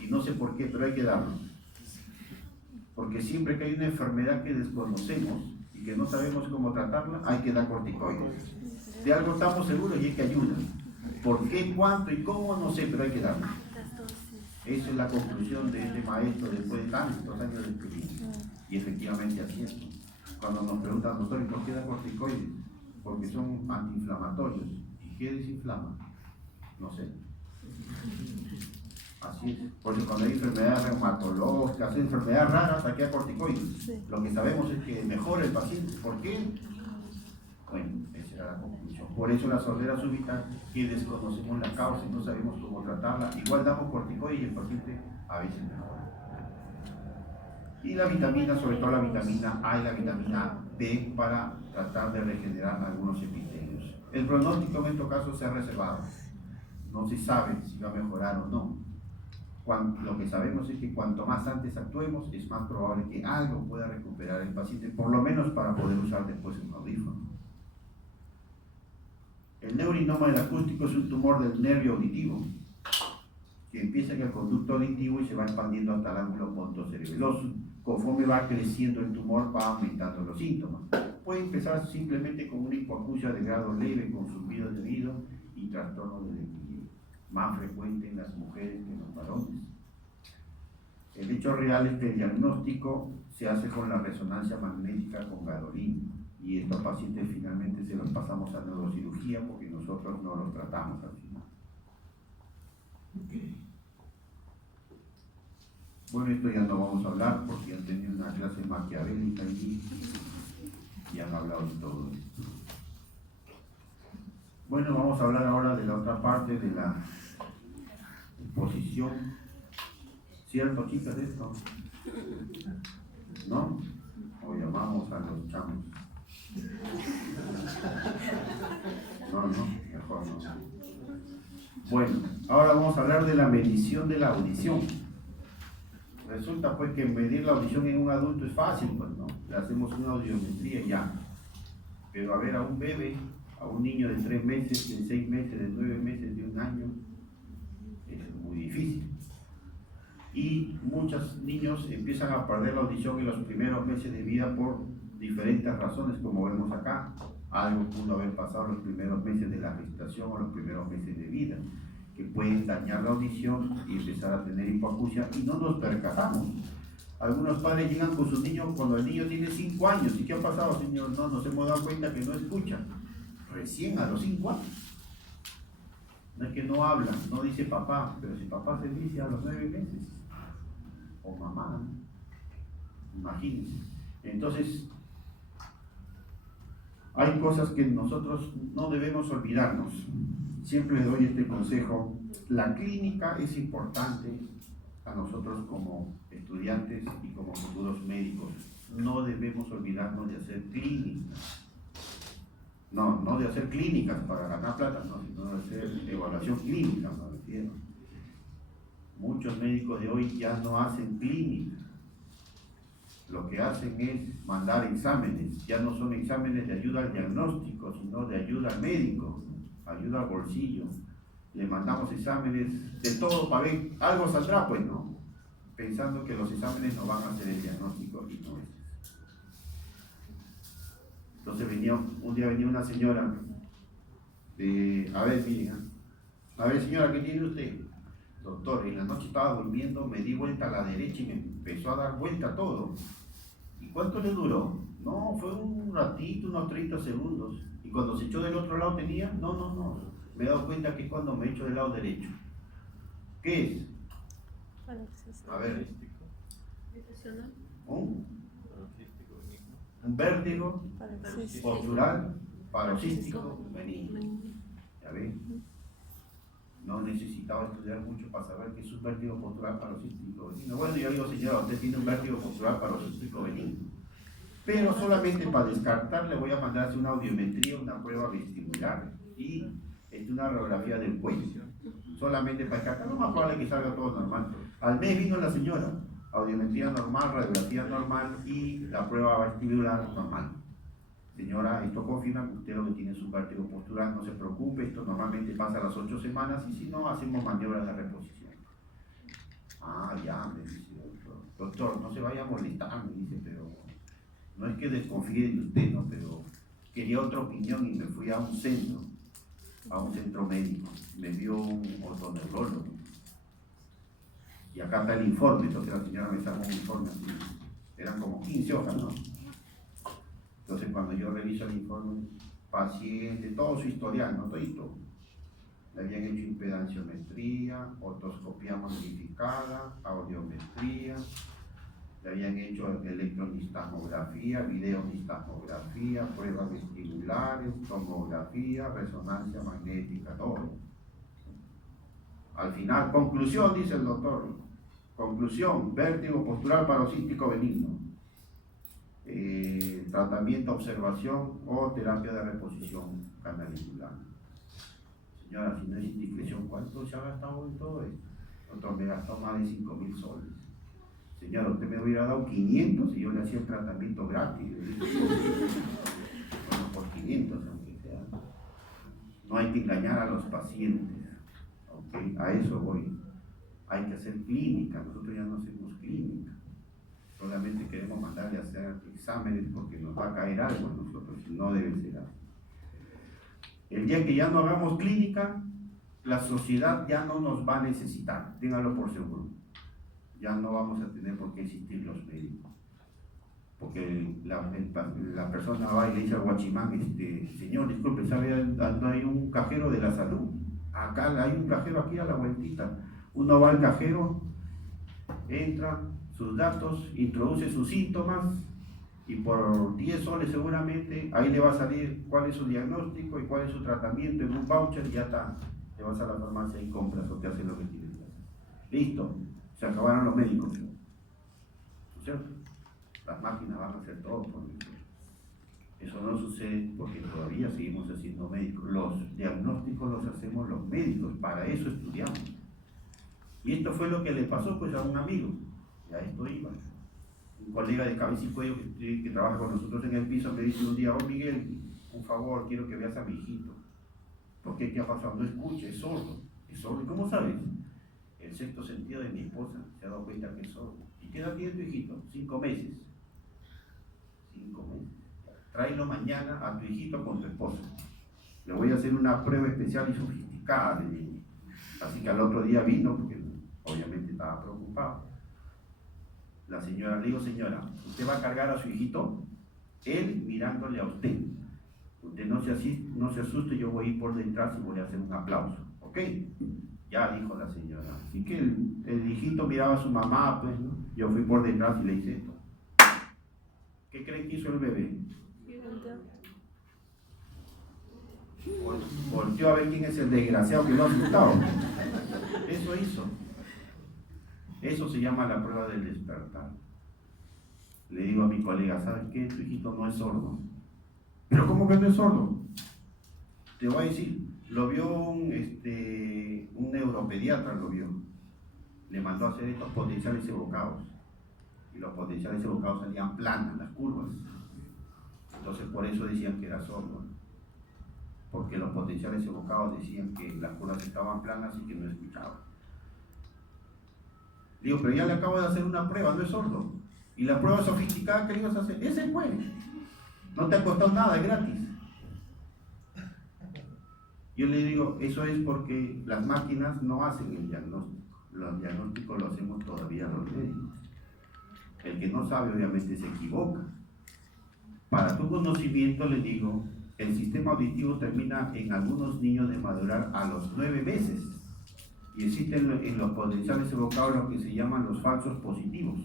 y no sé por qué, pero hay que darlo. Porque siempre que hay una enfermedad que desconocemos y que no sabemos cómo tratarla, hay que dar corticoides. De algo estamos seguros y es que ayuda. ¿Por qué, cuánto y cómo? No sé, pero hay que darlo. Esa es la conclusión de este maestro después de tantos años de experiencia. Y efectivamente así es. Cuando nos preguntan, doctor, ¿y por qué da corticoides? Porque son antiinflamatorios. ¿Y qué desinflama? No sé. Así es. Porque cuando hay enfermedades reumatológicas, enfermedades raras, hay que dar corticoides. Sí. Lo que sabemos es que mejora el paciente. ¿Por qué? Bueno, esa era la conclusión. Por eso la sordera súbita, que desconocemos la causa y no sabemos cómo tratarla, igual damos corticoides y el paciente a veces mejora. Y la vitamina, sobre todo la vitamina A y la vitamina D, para tratar de regenerar algunos epitelios. El pronóstico en estos casos se ha reservado. No se sabe si va a mejorar o no. Lo que sabemos es que cuanto más antes actuemos, es más probable que algo pueda recuperar el paciente, por lo menos para poder usar después un audífono. El neurinoma del acústico es un tumor del nervio auditivo que empieza en el conducto auditivo y se va expandiendo hasta el ángulo pontocerebeloso. Conforme va creciendo el tumor, va aumentando los síntomas. Puede empezar simplemente con una hipoacusia de grado leve, con zumbido de oído y trastorno del equilibrio, más frecuente en las mujeres que en los varones. El hecho real es que el diagnóstico se hace con la resonancia magnética con gadolina, y estos pacientes finalmente se los pasamos a neurocirugía porque nosotros no los tratamos al final. Bueno, esto ya no vamos a hablar porque han tenido una clase maquiavélica allí y han hablado de todo esto. Bueno, vamos a hablar ahora de la otra parte de la exposición. ¿Cierto, chicas, esto? ¿No? O llamamos a los chamos. No, mejor no. Bueno, ahora vamos a hablar de la medición de la audición. Resulta pues que medir la audición en un adulto es fácil, pues, ¿no? Le hacemos una audiometría y ya. Pero a ver, a un bebé, a un niño de 3 meses, de 6 meses, de 9 meses, de 1 año, es muy difícil. Y muchos niños empiezan a perder la audición en los primeros meses de vida por diferentes razones, como vemos acá. Algo pudo haber pasado en los primeros meses de la gestación o los primeros meses de vida, que pueden dañar la audición y empezar a tener hipoacusia y no nos percatamos. Algunos padres llegan con sus niños cuando el niño tiene 5 años. ¿Y qué ha pasado, señor? No, nos hemos dado cuenta que no escucha. Recién a los 5 años. No es que no habla, no dice papá, pero si papá se dice a los 9 meses. O mamá, ¿no? Imagínense. Entonces, hay cosas que nosotros no debemos olvidarnos. Siempre les doy este consejo. La clínica es importante a nosotros como estudiantes y como futuros médicos. No debemos olvidarnos de hacer clínicas. No de hacer clínicas para ganar plata, no, sino de hacer evaluación clínica, ¿me refiero? Muchos médicos de hoy ya no hacen clínica. Lo que hacen es mandar exámenes. Ya no son exámenes de ayuda al diagnóstico, sino de ayuda al médico, ayuda al bolsillo. Le mandamos exámenes de todo para ver, algo saldrá, pues no. Pensando que los exámenes no van a hacer el diagnóstico y no es. Entonces un día venía una señora, a ver, miren, a ver señora, ¿qué tiene usted? Doctor, en la noche estaba durmiendo, me di vuelta a la derecha y me empezó a dar vuelta todo. ¿Y cuánto le duró? No, fue un ratito, unos 30 segundos. Y cuando se echó del otro lado tenía, no. Me he dado cuenta que es cuando me echo del lado derecho. ¿Qué es? A ver. Un vértigo postural paroxístico benigno. ¿Ya ven? No necesitaba estudiar mucho para saber que es un vértigo postural paroxístico benigno. Bueno, yo digo, señora, usted tiene un vértigo postural paroxístico benigno. Pero solamente para descartar le voy a mandar hacer una audiometría, una prueba vestibular y una radiografía del cuello. Solamente para descartar, lo más probable es que salga todo normal. Al mes vino la señora, audiometría normal, radiografía normal y la prueba vestibular normal. Señora, esto confirma que usted lo que tiene es un vértigo postural, no se preocupe, esto normalmente pasa a las 8 semanas y si no, hacemos maniobras de reposición. Ah, ya, me dice doctor, no se vaya a molestar, me dice, pero no es que desconfíe de usted, no, pero quería otra opinión y me fui a un centro médico, me vio un otoneurólogo. Y acá está el informe, entonces la señora me sacó un informe así, eran como 15 hojas, ¿no? Entonces cuando yo reviso el informe, paciente, todo su historial, ¿no? Todito. Le habían hecho impedanciometría, otoscopía magnificada, audiometría, le habían hecho electronistasmografía, videonistasmografía, pruebas vestibulares, tomografía, resonancia magnética, todo. Al final, conclusión, dice el doctor, conclusión, vértigo postural paroxístico benigno. Tratamiento, observación o terapia de reposición canalicular. Señora, si no es indiscreción, ¿cuánto se ha gastado en todo esto? Nosotros me gastó más de 5.000 soles. Señora, usted me hubiera dado 500 y yo le hacía el tratamiento gratis. Bueno, por 500, aunque sea. No hay que engañar a los pacientes. ¿Okay? A eso voy. Hay que hacer clínica. Nosotros ya no hacemos clínica. Solamente queremos mandarle a hacer exámenes porque nos va a caer algo a nosotros. No debe ser así. El día que ya no hagamos clínica, la sociedad ya no nos va a necesitar. Ténganlo por seguro. Ya no vamos a tener por qué existir los médicos. Porque la persona va y le dice al guachimán, señor, disculpe, ¿sabe dónde hay un cajero de la salud? Acá hay un cajero aquí a la vueltita. Uno va al cajero, entra, sus datos, introduce sus síntomas y por 10 soles seguramente ahí le va a salir cuál es su diagnóstico y cuál es su tratamiento en un voucher y ya está. Te vas a la farmacia y compras o te haces lo que tienes que hacer. Listo. Se acabaron los médicos, ¿no es cierto? Las máquinas van a hacer todo por nosotros. Eso no sucede porque todavía seguimos haciendo médicos. Los diagnósticos los hacemos los médicos, para eso estudiamos. Y esto fue lo que le pasó pues a un amigo, y a esto iba. Un colega de cabeza y cuello que trabaja con nosotros en el piso me dice un día, oh Miguel, un favor, quiero que veas a mi hijito. ¿Por qué? ¿Qué ha pasado? No escucha, es sordo. ¿Es sordo? ¿Cómo sabes? El sexto sentido de mi esposa se ha dado cuenta que es sordo. ¿Y qué edad tiene tu hijito? 5 meses. 5 meses. Tráelo mañana a tu hijito con tu esposa. Le voy a hacer una prueba especial y sofisticada de niño. Así que al otro día vino, porque obviamente estaba preocupado. La señora, le digo, señora, usted va a cargar a su hijito, él mirándole a usted. Usted no se asuste, yo voy a ir por detrás y voy a hacer un aplauso. ¿Ok? Ya dijo la señora. Así que el hijito miraba a su mamá, pues, ¿no? Yo fui por detrás y le hice esto. ¿Qué creen que hizo el bebé? Volteó a ver quién es el desgraciado que lo ha asustado. Eso hizo. Eso se llama la prueba del despertar. Le digo a mi colega, ¿sabes qué? Tu hijito no es sordo. ¿Pero cómo que no es sordo? Te voy a decir, lo vio un neuropediatra, lo vio. Le mandó a hacer estos potenciales evocados. Y los potenciales evocados salían planas, las curvas. Entonces por eso decían que era sordo. Porque los potenciales evocados decían que las curvas estaban planas y que no escuchaba. Digo, pero ya le acabo de hacer una prueba, no es sordo. Y la prueba sofisticada que le ibas a hacer, ese fue. No te ha costado nada, es gratis. Yo le digo, eso es porque las máquinas no hacen el diagnóstico. Los diagnósticos lo hacemos todavía los médicos. El que no sabe obviamente se equivoca. Para tu conocimiento le digo, el sistema auditivo termina en algunos niños de madurar a los 9 meses. Y existen en los potenciales evocados lo que se llaman los falsos positivos.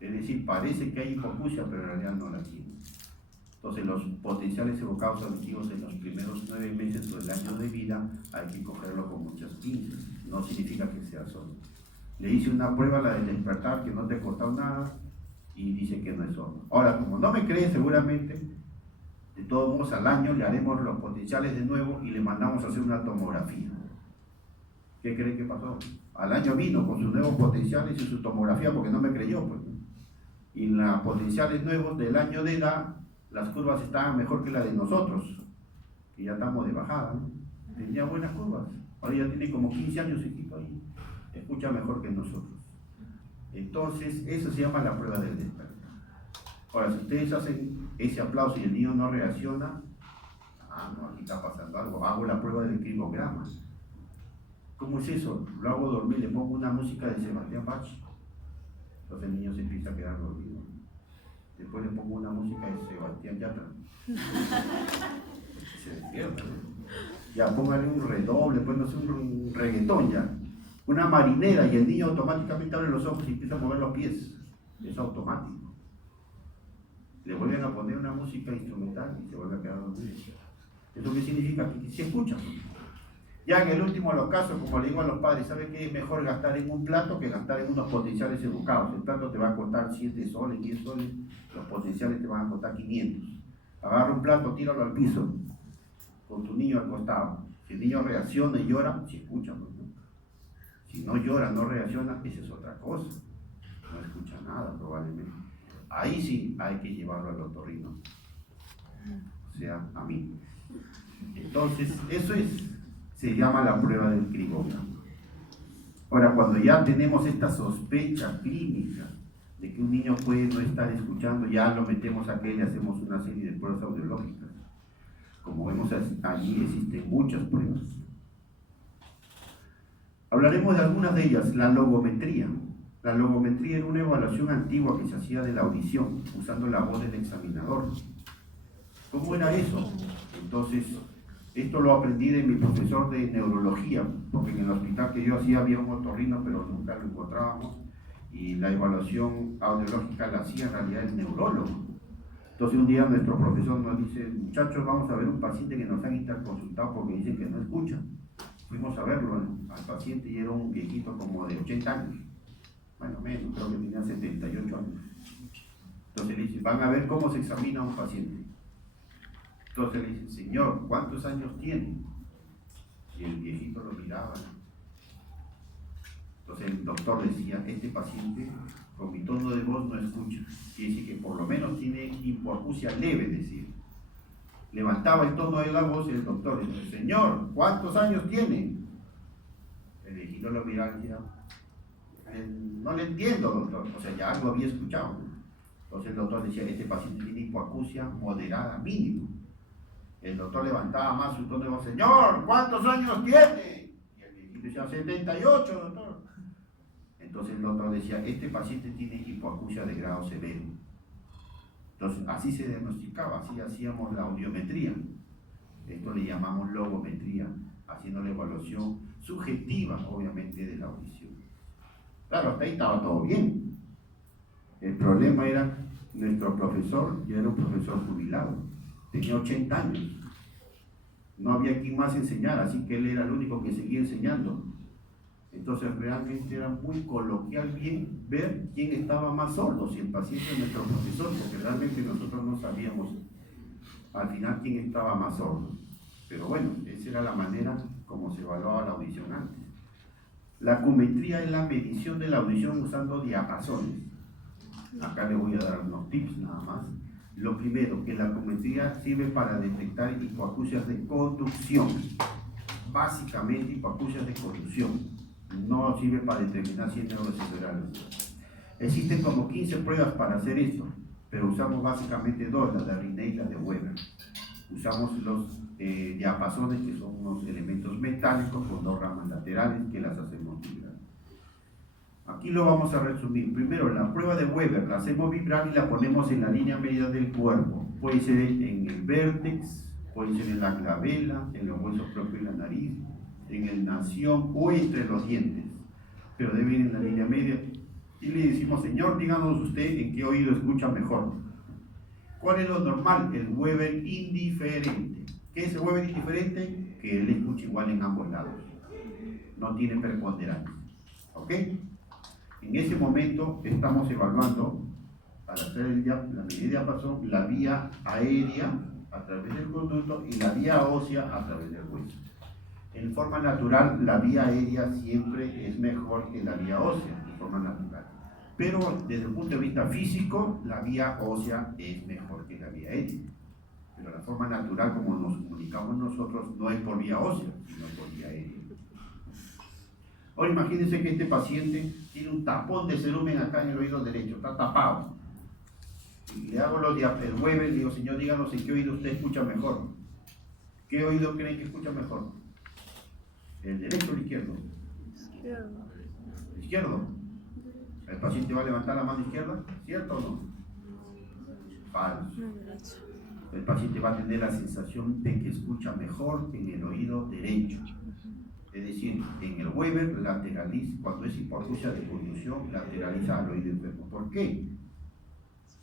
Es decir, parece que hay hipoacusia, pero en realidad no la tiene. Entonces, los potenciales evocados auditivos en los primeros 9 meses o el año de vida hay que cogerlo con muchas pinzas. No significa que sea sordo. Le hice una prueba, la del despertar, que no te ha costado nada, y dice que no es sordo. Ahora, como no me cree, seguramente, de todos modos, al año le haremos los potenciales de nuevo y le mandamos a hacer una tomografía. ¿Qué creen que pasó? Al año vino con sus nuevos potenciales y su tomografía porque no me creyó, pues. Y los potenciales nuevos del año de edad, las curvas estaban mejor que las de nosotros, que ya estamos de bajada, ¿no? Tenía buenas curvas. Ahora ya tiene como 15 años hijito ahí. Escucha mejor que nosotros. Entonces, eso se llama la prueba del despertar. Ahora, si ustedes hacen ese aplauso y el niño no reacciona, no, aquí está pasando algo. Hago la prueba del cribograma. ¿Cómo es eso? Lo hago dormir, le pongo una música de Sebastián Bach. Entonces el niño se empieza a quedar dormido. Después le pongo una música de Sebastián Yatra. Se despierta, ¿no? Ya, póngale un redoble, pues no sé, un reggaetón ya. Una marinera y el niño automáticamente abre los ojos y empieza a mover los pies. Es automático. Le vuelven a poner una música instrumental y se vuelve a quedar dormido. ¿Eso qué significa? Que se escucha. Ya en el último de los casos, como le digo a los padres, ¿sabe qué es mejor gastar en un plato que gastar en unos potenciales educados? El plato te va a costar 7 soles, 10 soles, los potenciales te van a costar 500. Agarra un plato, tíralo al piso, con tu niño al costado. Si el niño reacciona y llora, se escucha, ¿no? Si no llora, no reacciona, esa es otra cosa. No escucha nada probablemente. Ahí sí hay que llevarlo al otorrino. O sea, a mí. Entonces, eso se llama la prueba del cribograma. Ahora, cuando ya tenemos esta sospecha clínica de que un niño puede no estar escuchando, ya lo metemos a que le hacemos una serie de pruebas audiológicas. Como vemos allí existen muchas pruebas. Hablaremos de algunas de ellas. La logometría. La logometría era una evaluación antigua que se hacía de la audición, usando la voz del examinador. ¿Cómo era eso? Entonces, esto lo aprendí de mi profesor de neurología, porque en el hospital que yo hacía había un otorrino, pero nunca lo encontrábamos, y la evaluación audiológica la hacía en realidad el neurólogo. Entonces un día nuestro profesor nos dice, muchachos, vamos a ver un paciente que nos han interconsultado porque dicen que no escucha. Fuimos a verlo al paciente y era un viejito como de 80 años, bueno, menos, creo que tenía 78 años. Entonces le dice, van a ver cómo se examina a un paciente. Entonces le dice, señor, ¿cuántos años tiene? Y el viejito lo miraba. Entonces el doctor decía, este paciente con mi tono de voz no escucha. Quiere decir que por lo menos tiene hipoacusia leve, decir. Levantaba el tono de la voz y el doctor decía, señor, ¿cuántos años tiene? El viejito lo miraba y decía, no le entiendo, doctor. O sea, ya algo había escuchado. Entonces el doctor decía, este paciente tiene hipoacusia moderada mínimo. El doctor levantaba más su tono de voz, señor, ¿cuántos años tiene? Y el viejito decía, 78, doctor. Entonces el doctor decía, este paciente tiene hipoacusia de grado severo. Entonces así se diagnosticaba, así hacíamos la audiometría. Esto le llamamos logometría, haciendo la evaluación subjetiva, obviamente, de la audición. Claro, hasta ahí estaba todo bien. El problema era, nuestro profesor, ya era un profesor jubilado, tenía 80 años. No había quien más enseñar, así que él era el único que seguía enseñando. Entonces realmente era muy coloquial bien ver quién estaba más sordo, si el paciente o nuestro profesor, porque realmente nosotros no sabíamos al final quién estaba más sordo. Pero bueno, esa era la manera como se evaluaba la audición antes. La acumetría es la medición de la audición usando diapasones. Acá les voy a dar unos tips nada más. Lo primero, que la acumetría sirve para detectar hipoacusias de conducción. Básicamente hipoacusias de conducción. No sirve para determinar si es neurocerebral. Existen como 15 pruebas para hacer esto. pero usamos básicamente dos, la de Rinne y la de Weber. Usamos los diapasones, que son unos elementos metálicos con dos ramas laterales que las hacemos vibrar. Aquí lo vamos a resumir. Primero, la prueba de Weber la hacemos vibrar y la ponemos en la línea media del cuerpo. Puede ser en el vértex, puede ser en la glabela, en los huesos propios de la nariz, en el nación o entre los dientes. Pero debe ir en la línea media. Y le decimos, Señor, díganos usted en qué oído escucha mejor. ¿Cuál es lo normal? El Weber indiferente. ¿Qué es el Weber indiferente? Que él escucha igual en ambos lados. No tiene preponderancia. ¿Ok? En ese momento estamos evaluando, para hacer la medida de diapasón, la vía aérea a través del conducto y la vía ósea a través del hueso. En forma natural, la vía aérea siempre es mejor que la vía ósea, en forma natural. Pero desde el punto de vista físico, la vía ósea es mejor que la vía aérea. Pero la forma natural, como nos comunicamos nosotros, no es por vía ósea, sino por vía aérea. Ahora imagínense que este paciente tiene un tapón de cerumen acá en el oído derecho, está tapado. Y le hago el Weber y digo, Señor, díganos en qué oído usted escucha mejor. ¿Qué oído creen que escucha mejor? ¿El derecho o el izquierdo? Izquierdo. ¿El izquierdo? ¿El paciente va a levantar la mano izquierda? ¿Cierto o no? Falso. El paciente va a tener la sensación de que escucha mejor en el oído derecho. Es decir, en el Weber lateraliza, cuando es hipoacusia de conducción, lateraliza al oído enfermo. ¿Por qué?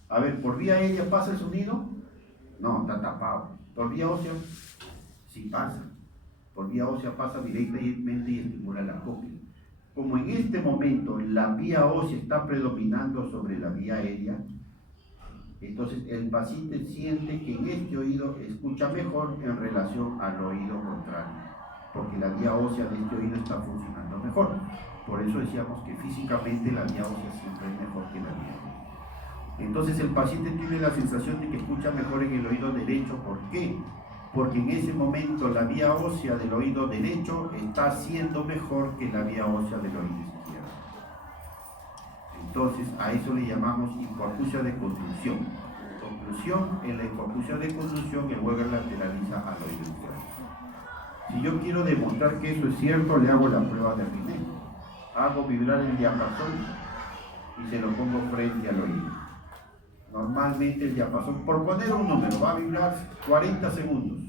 A ver, ¿por vía aérea pasa el sonido? No, está tapado. ¿Por vía ósea? Sí pasa. Por vía ósea pasa directamente y estimula la cóclea. Como en este momento la vía ósea está predominando sobre la vía aérea, entonces el paciente siente que en este oído escucha mejor en relación al oído contrario, porque la vía ósea de este oído está funcionando mejor. Por eso decíamos que físicamente la vía ósea siempre es mejor que la vía aérea. Entonces el paciente tiene la sensación de que escucha mejor en el oído derecho. ¿Por qué? Porque en ese momento la vía ósea del oído derecho está siendo mejor que la vía ósea del oído izquierdo. Entonces a eso le llamamos hipoacusia de conducción. Conclusión, en la hipoacusia de conducción el Weber lateraliza al oído izquierdo. Si yo quiero demostrar que eso es cierto, le hago la prueba de Rinne. Hago vibrar el diapasón y se lo pongo frente al oído. Normalmente el diapasón, por poner un número, va a vibrar 40 segundos.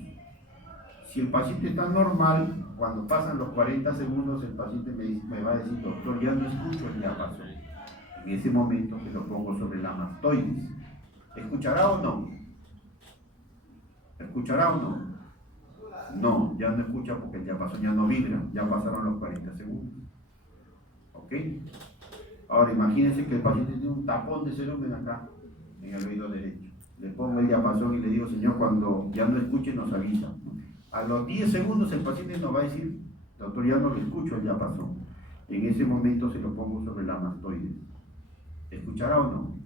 Si el paciente está normal, cuando pasan los 40 segundos, el paciente me va a decir, doctor, ya no escucho el diapasón. En ese momento se lo pongo sobre la mastoides. ¿Escuchará o no? ¿Escuchará o no? No, ya no escucha porque el diapasón ya no vibra, ya pasaron los 40 segundos. ¿Ok? Ahora imagínense que el paciente tiene un tapón de cerumen acá, en el oído derecho. Le pongo el diapasón y le digo, Señor, cuando ya no escuche nos avisa. A los 10 segundos el paciente nos va a decir, doctor, ya no le escucho el diapasón. En ese momento se lo pongo sobre la mastoides. ¿Escuchará o no?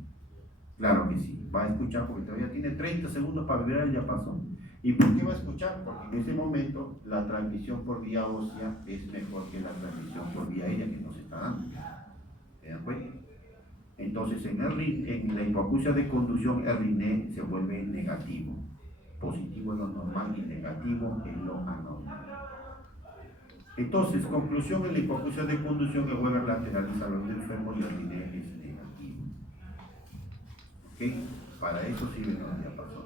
Claro que sí, va a escuchar porque todavía tiene 30 segundos para vibrar el diapasón. ¿Y por qué va a escuchar? Porque en ese momento la transmisión por vía ósea es mejor que la transmisión por vía aérea que nos está dando. ¿Se dan cuenta? Entonces en la hipoacusia de conducción el Rinne se vuelve negativo. Positivo en lo normal y negativo en lo anormal. Entonces, conclusión, en la hipoacusia de conducción el Weber lateraliza al oído enfermo y el Rinne es negativo. ¿Ok? Para eso sirven los diapasones.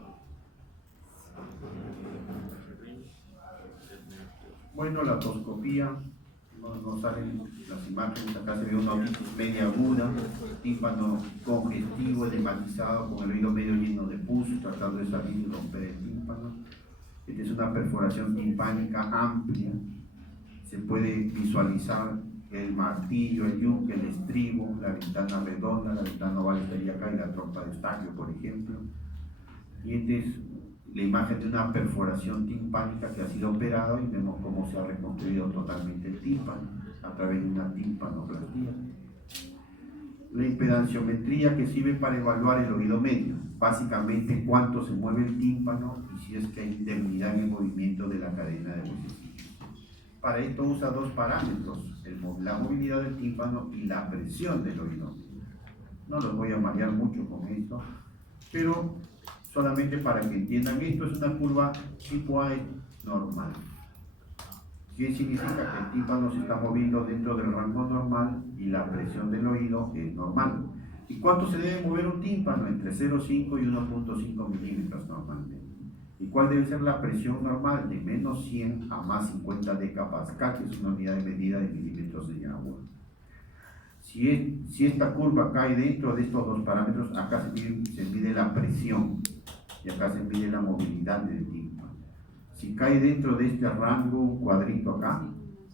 Bueno, la toscopía, nos salen las imágenes, acá se ve una otitis media aguda, tímpano congestivo, edematizado, con el oído medio lleno de pus, tratando de salir y romper el tímpano. Esta es una perforación timpánica amplia, se puede visualizar el martillo, el yunque, el estribo, la ventana redonda, la ventana oval estaría acá y la trompa de Eustaquio, por ejemplo. Y esta es la imagen de una perforación timpánica que ha sido operada y vemos cómo se ha reconstruido totalmente el tímpano a través de una timpanoplastia. La impedanciometría que sirve para evaluar el oído medio, básicamente cuánto se mueve el tímpano y si es que hay indemnidad en el movimiento de la cadena de huesecillos. Para esto usa dos parámetros, la movilidad del tímpano y la presión del oído medio. No los voy a marear mucho con esto. pero solamente para que entiendan esto, es una curva tipo A normal. ¿Qué significa? Que el tímpano se está moviendo dentro del rango normal y la presión del oído es normal. ¿Y cuánto se debe mover un tímpano? Entre 0,5 y 1,5 milímetros normalmente. ¿Y cuál debe ser la presión normal? De menos 100 a más 50 decapascal, que es una unidad de medida de milímetros de agua. Si esta curva cae dentro de estos dos parámetros, acá se mide la presión y acá se mide la movilidad del tímpano. Si cae dentro de este rango, un cuadrito acá,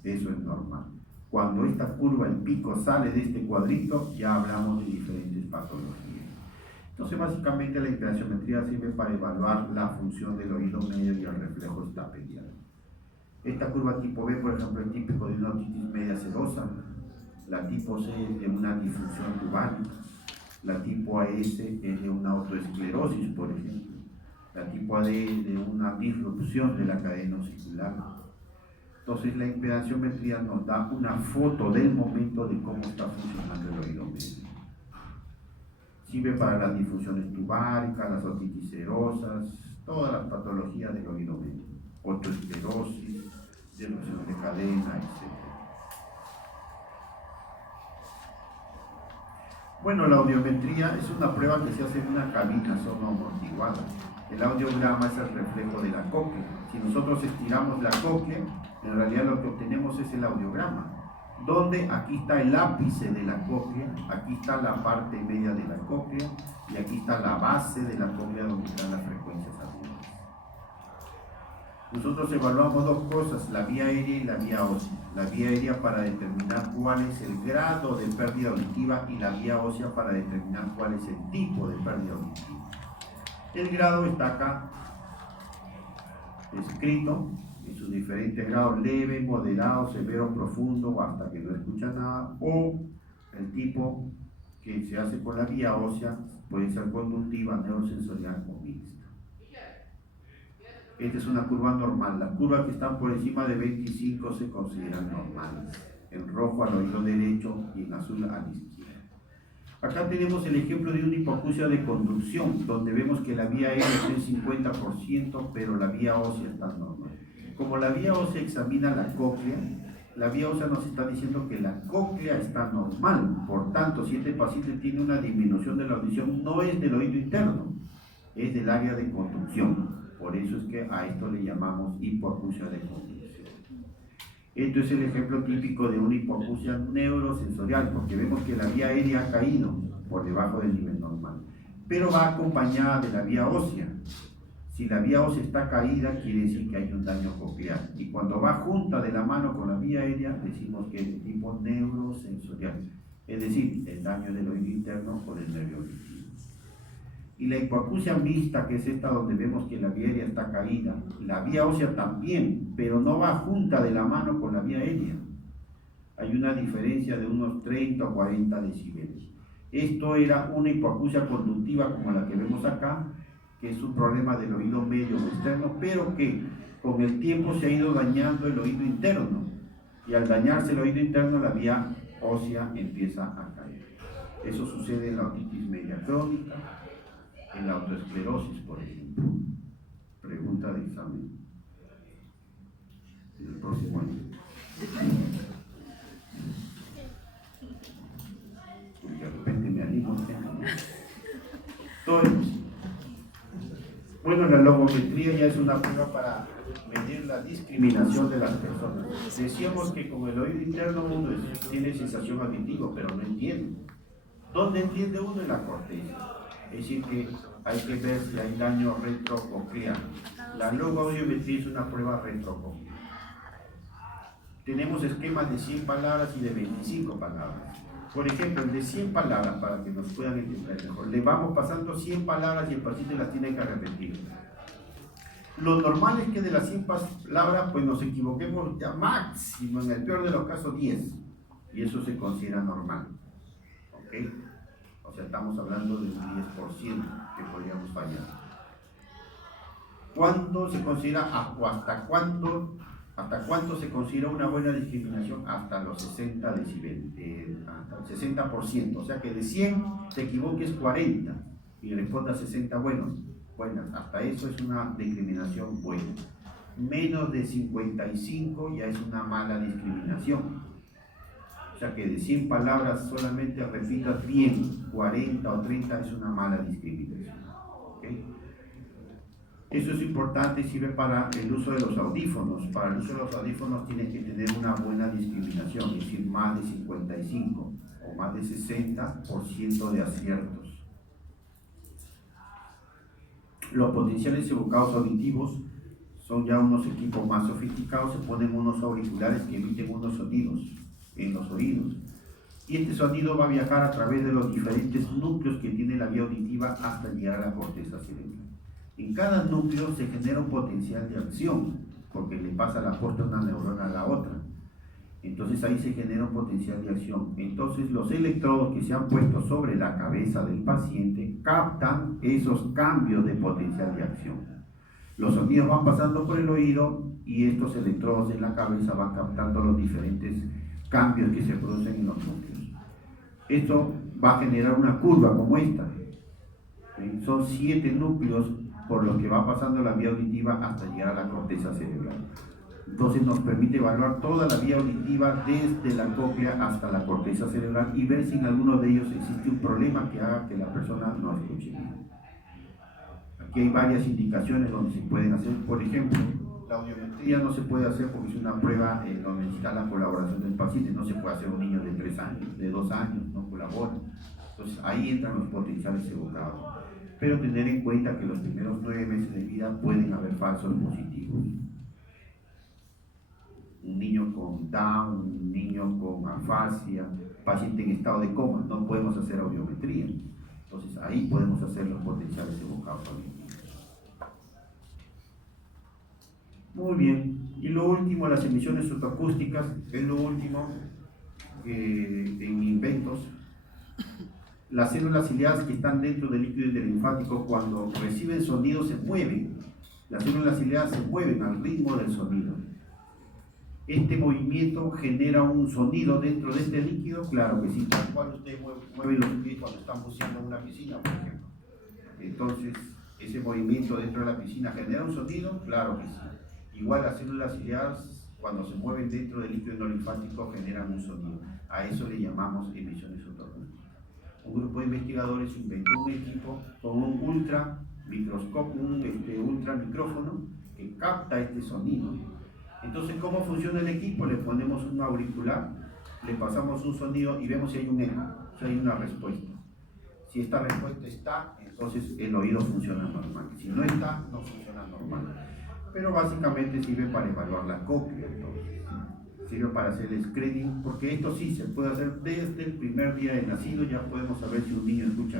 eso es normal. Cuando esta curva, el pico, sale de este cuadrito, ya hablamos de diferentes patologías. Entonces, básicamente la impedanciometría sirve para evaluar la función del oído medio y el reflejo estapedial. Esta curva tipo B, por ejemplo, es típico de una otitis media serosa. La tipo C es de una disfunción tubárica. La tipo AS es de una autoesclerosis, por ejemplo. La tipo AD es de una disrupción de la cadena osicular. Entonces la impedanciometría nos da una foto del momento de cómo está funcionando el oído medio. Sirve para las difusiones tubáricas, las otitis serosas, todas las patologías del oído medio, autoesclerosis, disrupción de cadena, etc. Bueno, la audiometría es una prueba que se hace en una cabina sonoamortiguada. El audiograma es el reflejo de la cóclea. Si nosotros estiramos la cóclea, en realidad lo que obtenemos es el audiograma, donde aquí está el ápice de la cóclea, aquí está la parte media de la cóclea y aquí está la base de la cóclea donde están las frecuencias agudas. Nosotros evaluamos dos cosas, la vía aérea y la vía ósea. La vía aérea para determinar cuál es el grado de pérdida auditiva y la vía ósea para determinar cuál es el tipo de pérdida auditiva. El grado está acá escrito en sus diferentes grados: leve, moderado, severo, profundo o hasta que no escucha nada, o el tipo que se hace con la vía ósea puede ser conductiva, neurosensorial o mixta. Esta es una curva normal. Las curvas que están por encima de 25 se consideran normales. En rojo al oído derecho y en azul a la izquierda. Acá tenemos el ejemplo de una hipoacusia de conducción, donde vemos que la vía aérea es el 50%, pero la vía ósea está normal. Como la vía ósea examina la cóclea, la vía ósea nos está diciendo que la cóclea está normal. Por tanto, si este paciente tiene una disminución de la audición, no es del oído interno, es del área de conducción. Por eso es que a esto le llamamos hipoacusia de conducción. Esto es el ejemplo típico de una hipoacusia neurosensorial, porque vemos que la vía aérea ha caído por debajo del nivel normal, pero va acompañada de la vía ósea. Si la vía ósea está caída, quiere decir que hay un daño coclear. Y cuando va junta de la mano con la vía aérea, decimos que es de tipo neurosensorial, es decir, el daño del oído interno o del nervio auditivo. Y la hipoacusia mixta, que es esta donde vemos que la vía aérea está caída, la vía ósea también, pero no va junta de la mano con la vía aérea. Hay una diferencia de unos 30 o 40 decibeles. Esto era una hipoacusia conductiva como la que vemos acá, que es un problema del oído medio o externo, pero que con el tiempo se ha ido dañando el oído interno. Y al dañarse el oído interno, la vía ósea empieza a caer. Eso sucede en la otitis media crónica, en la autoesclerosis, por ejemplo. Pregunta de examen en el próximo año. De repente me animo. Entonces, bueno, la logometría ya es una prueba para medir la discriminación de las personas. Decíamos que con el oído interno uno tiene sensación auditiva, pero no entiende. ¿Dónde entiende uno? En la corteza. Es decir, que hay que ver si hay daño retrococlear. La logoaudiometría es una prueba retrococlear. Tenemos esquemas de 100 palabras y de 25 palabras. Por ejemplo, el de 100 palabras, para que nos puedan entender mejor. Le vamos pasando 100 palabras y el paciente las tiene que repetir. Lo normal es que de las 100 palabras, pues nos equivoquemos ya máximo, en el peor de los casos, 10. Y eso se considera normal. ¿Ok? O sea, estamos hablando de un 10% que podríamos fallar. ¿Cuánto se considera o hasta cuánto se considera una buena discriminación? Hasta los 60 decibeles, hasta el 60%. O sea que de 100 te equivoques 40. y responda 60 buenas, hasta eso es una discriminación buena. Menos de 55 ya es una mala discriminación. O sea que de 100 palabras solamente repitas bien 40 o 30 es una mala discriminación. ¿Okay? Eso es importante, sirve para el uso de los audífonos. Para el uso de los audífonos tienes que tener una buena discriminación, es decir, más de 55 o más de 60% de aciertos. Los potenciales evocados auditivos son ya unos equipos más sofisticados, se ponen unos auriculares que emiten unos sonidos en los oídos. Y este sonido va a viajar a través de los diferentes núcleos que tiene la vía auditiva hasta llegar a la corteza cerebral. En cada núcleo se genera un potencial de acción, porque le pasa la aporte de una neurona a la otra. Entonces ahí se genera un potencial de acción. Entonces los electrodos que se han puesto sobre la cabeza del paciente captan esos cambios de potencial de acción. Los sonidos van pasando por el oído y estos electrodos en la cabeza van captando los diferentes cambios que se producen en los núcleos. Esto va a generar una curva como esta. Son 7 núcleos por los que va pasando la vía auditiva hasta llegar a la corteza cerebral. Entonces nos permite evaluar toda la vía auditiva desde la cóclea hasta la corteza cerebral y ver si en alguno de ellos existe un problema que haga que la persona no escuche bien. Aquí hay varias indicaciones donde se pueden hacer. Por ejemplo, la audiometría no se puede hacer porque es una prueba donde necesita la colaboración del paciente. No se puede hacer un niño de 3 años, de 2 años, no colabora. Entonces ahí entran los potenciales evocados. Pero tener en cuenta que los primeros 9 meses de vida pueden haber falsos positivos. Un niño con Down, un niño con afasia, paciente en estado de coma, no podemos hacer audiometría. Entonces ahí podemos hacer los potenciales evocados auditivos. Muy bien, y lo último, las emisiones fotoacústicas, es lo último en inventos. Las células ciliadas que están dentro del líquido linfático cuando reciben sonido se mueven. Las células ciliadas se mueven al ritmo del sonido. Este movimiento genera un sonido dentro de este líquido, claro que sí, tal cual ustedes mueven los pies cuando están buceando en una piscina, por ejemplo. Entonces, ese movimiento dentro de la piscina genera un sonido, claro que sí. Igual las células ciliadas, cuando se mueven dentro del líquido linfático, generan un sonido. A eso le llamamos emisiones fotoacústicas. Un grupo de investigadores inventó un equipo con un ultramicroscopio, un ultramicrófono que capta este sonido. Entonces, ¿cómo funciona el equipo? Le ponemos un auricular, le pasamos un sonido y vemos si hay un eco, si hay una respuesta. Si esta respuesta está, entonces el oído funciona normal. Si no está, no funciona normal. Pero básicamente sirve para evaluar la cóclea, entonces. Sirve para hacer el screening, porque esto sí se puede hacer desde el primer día de nacido, ya podemos saber si un niño escucha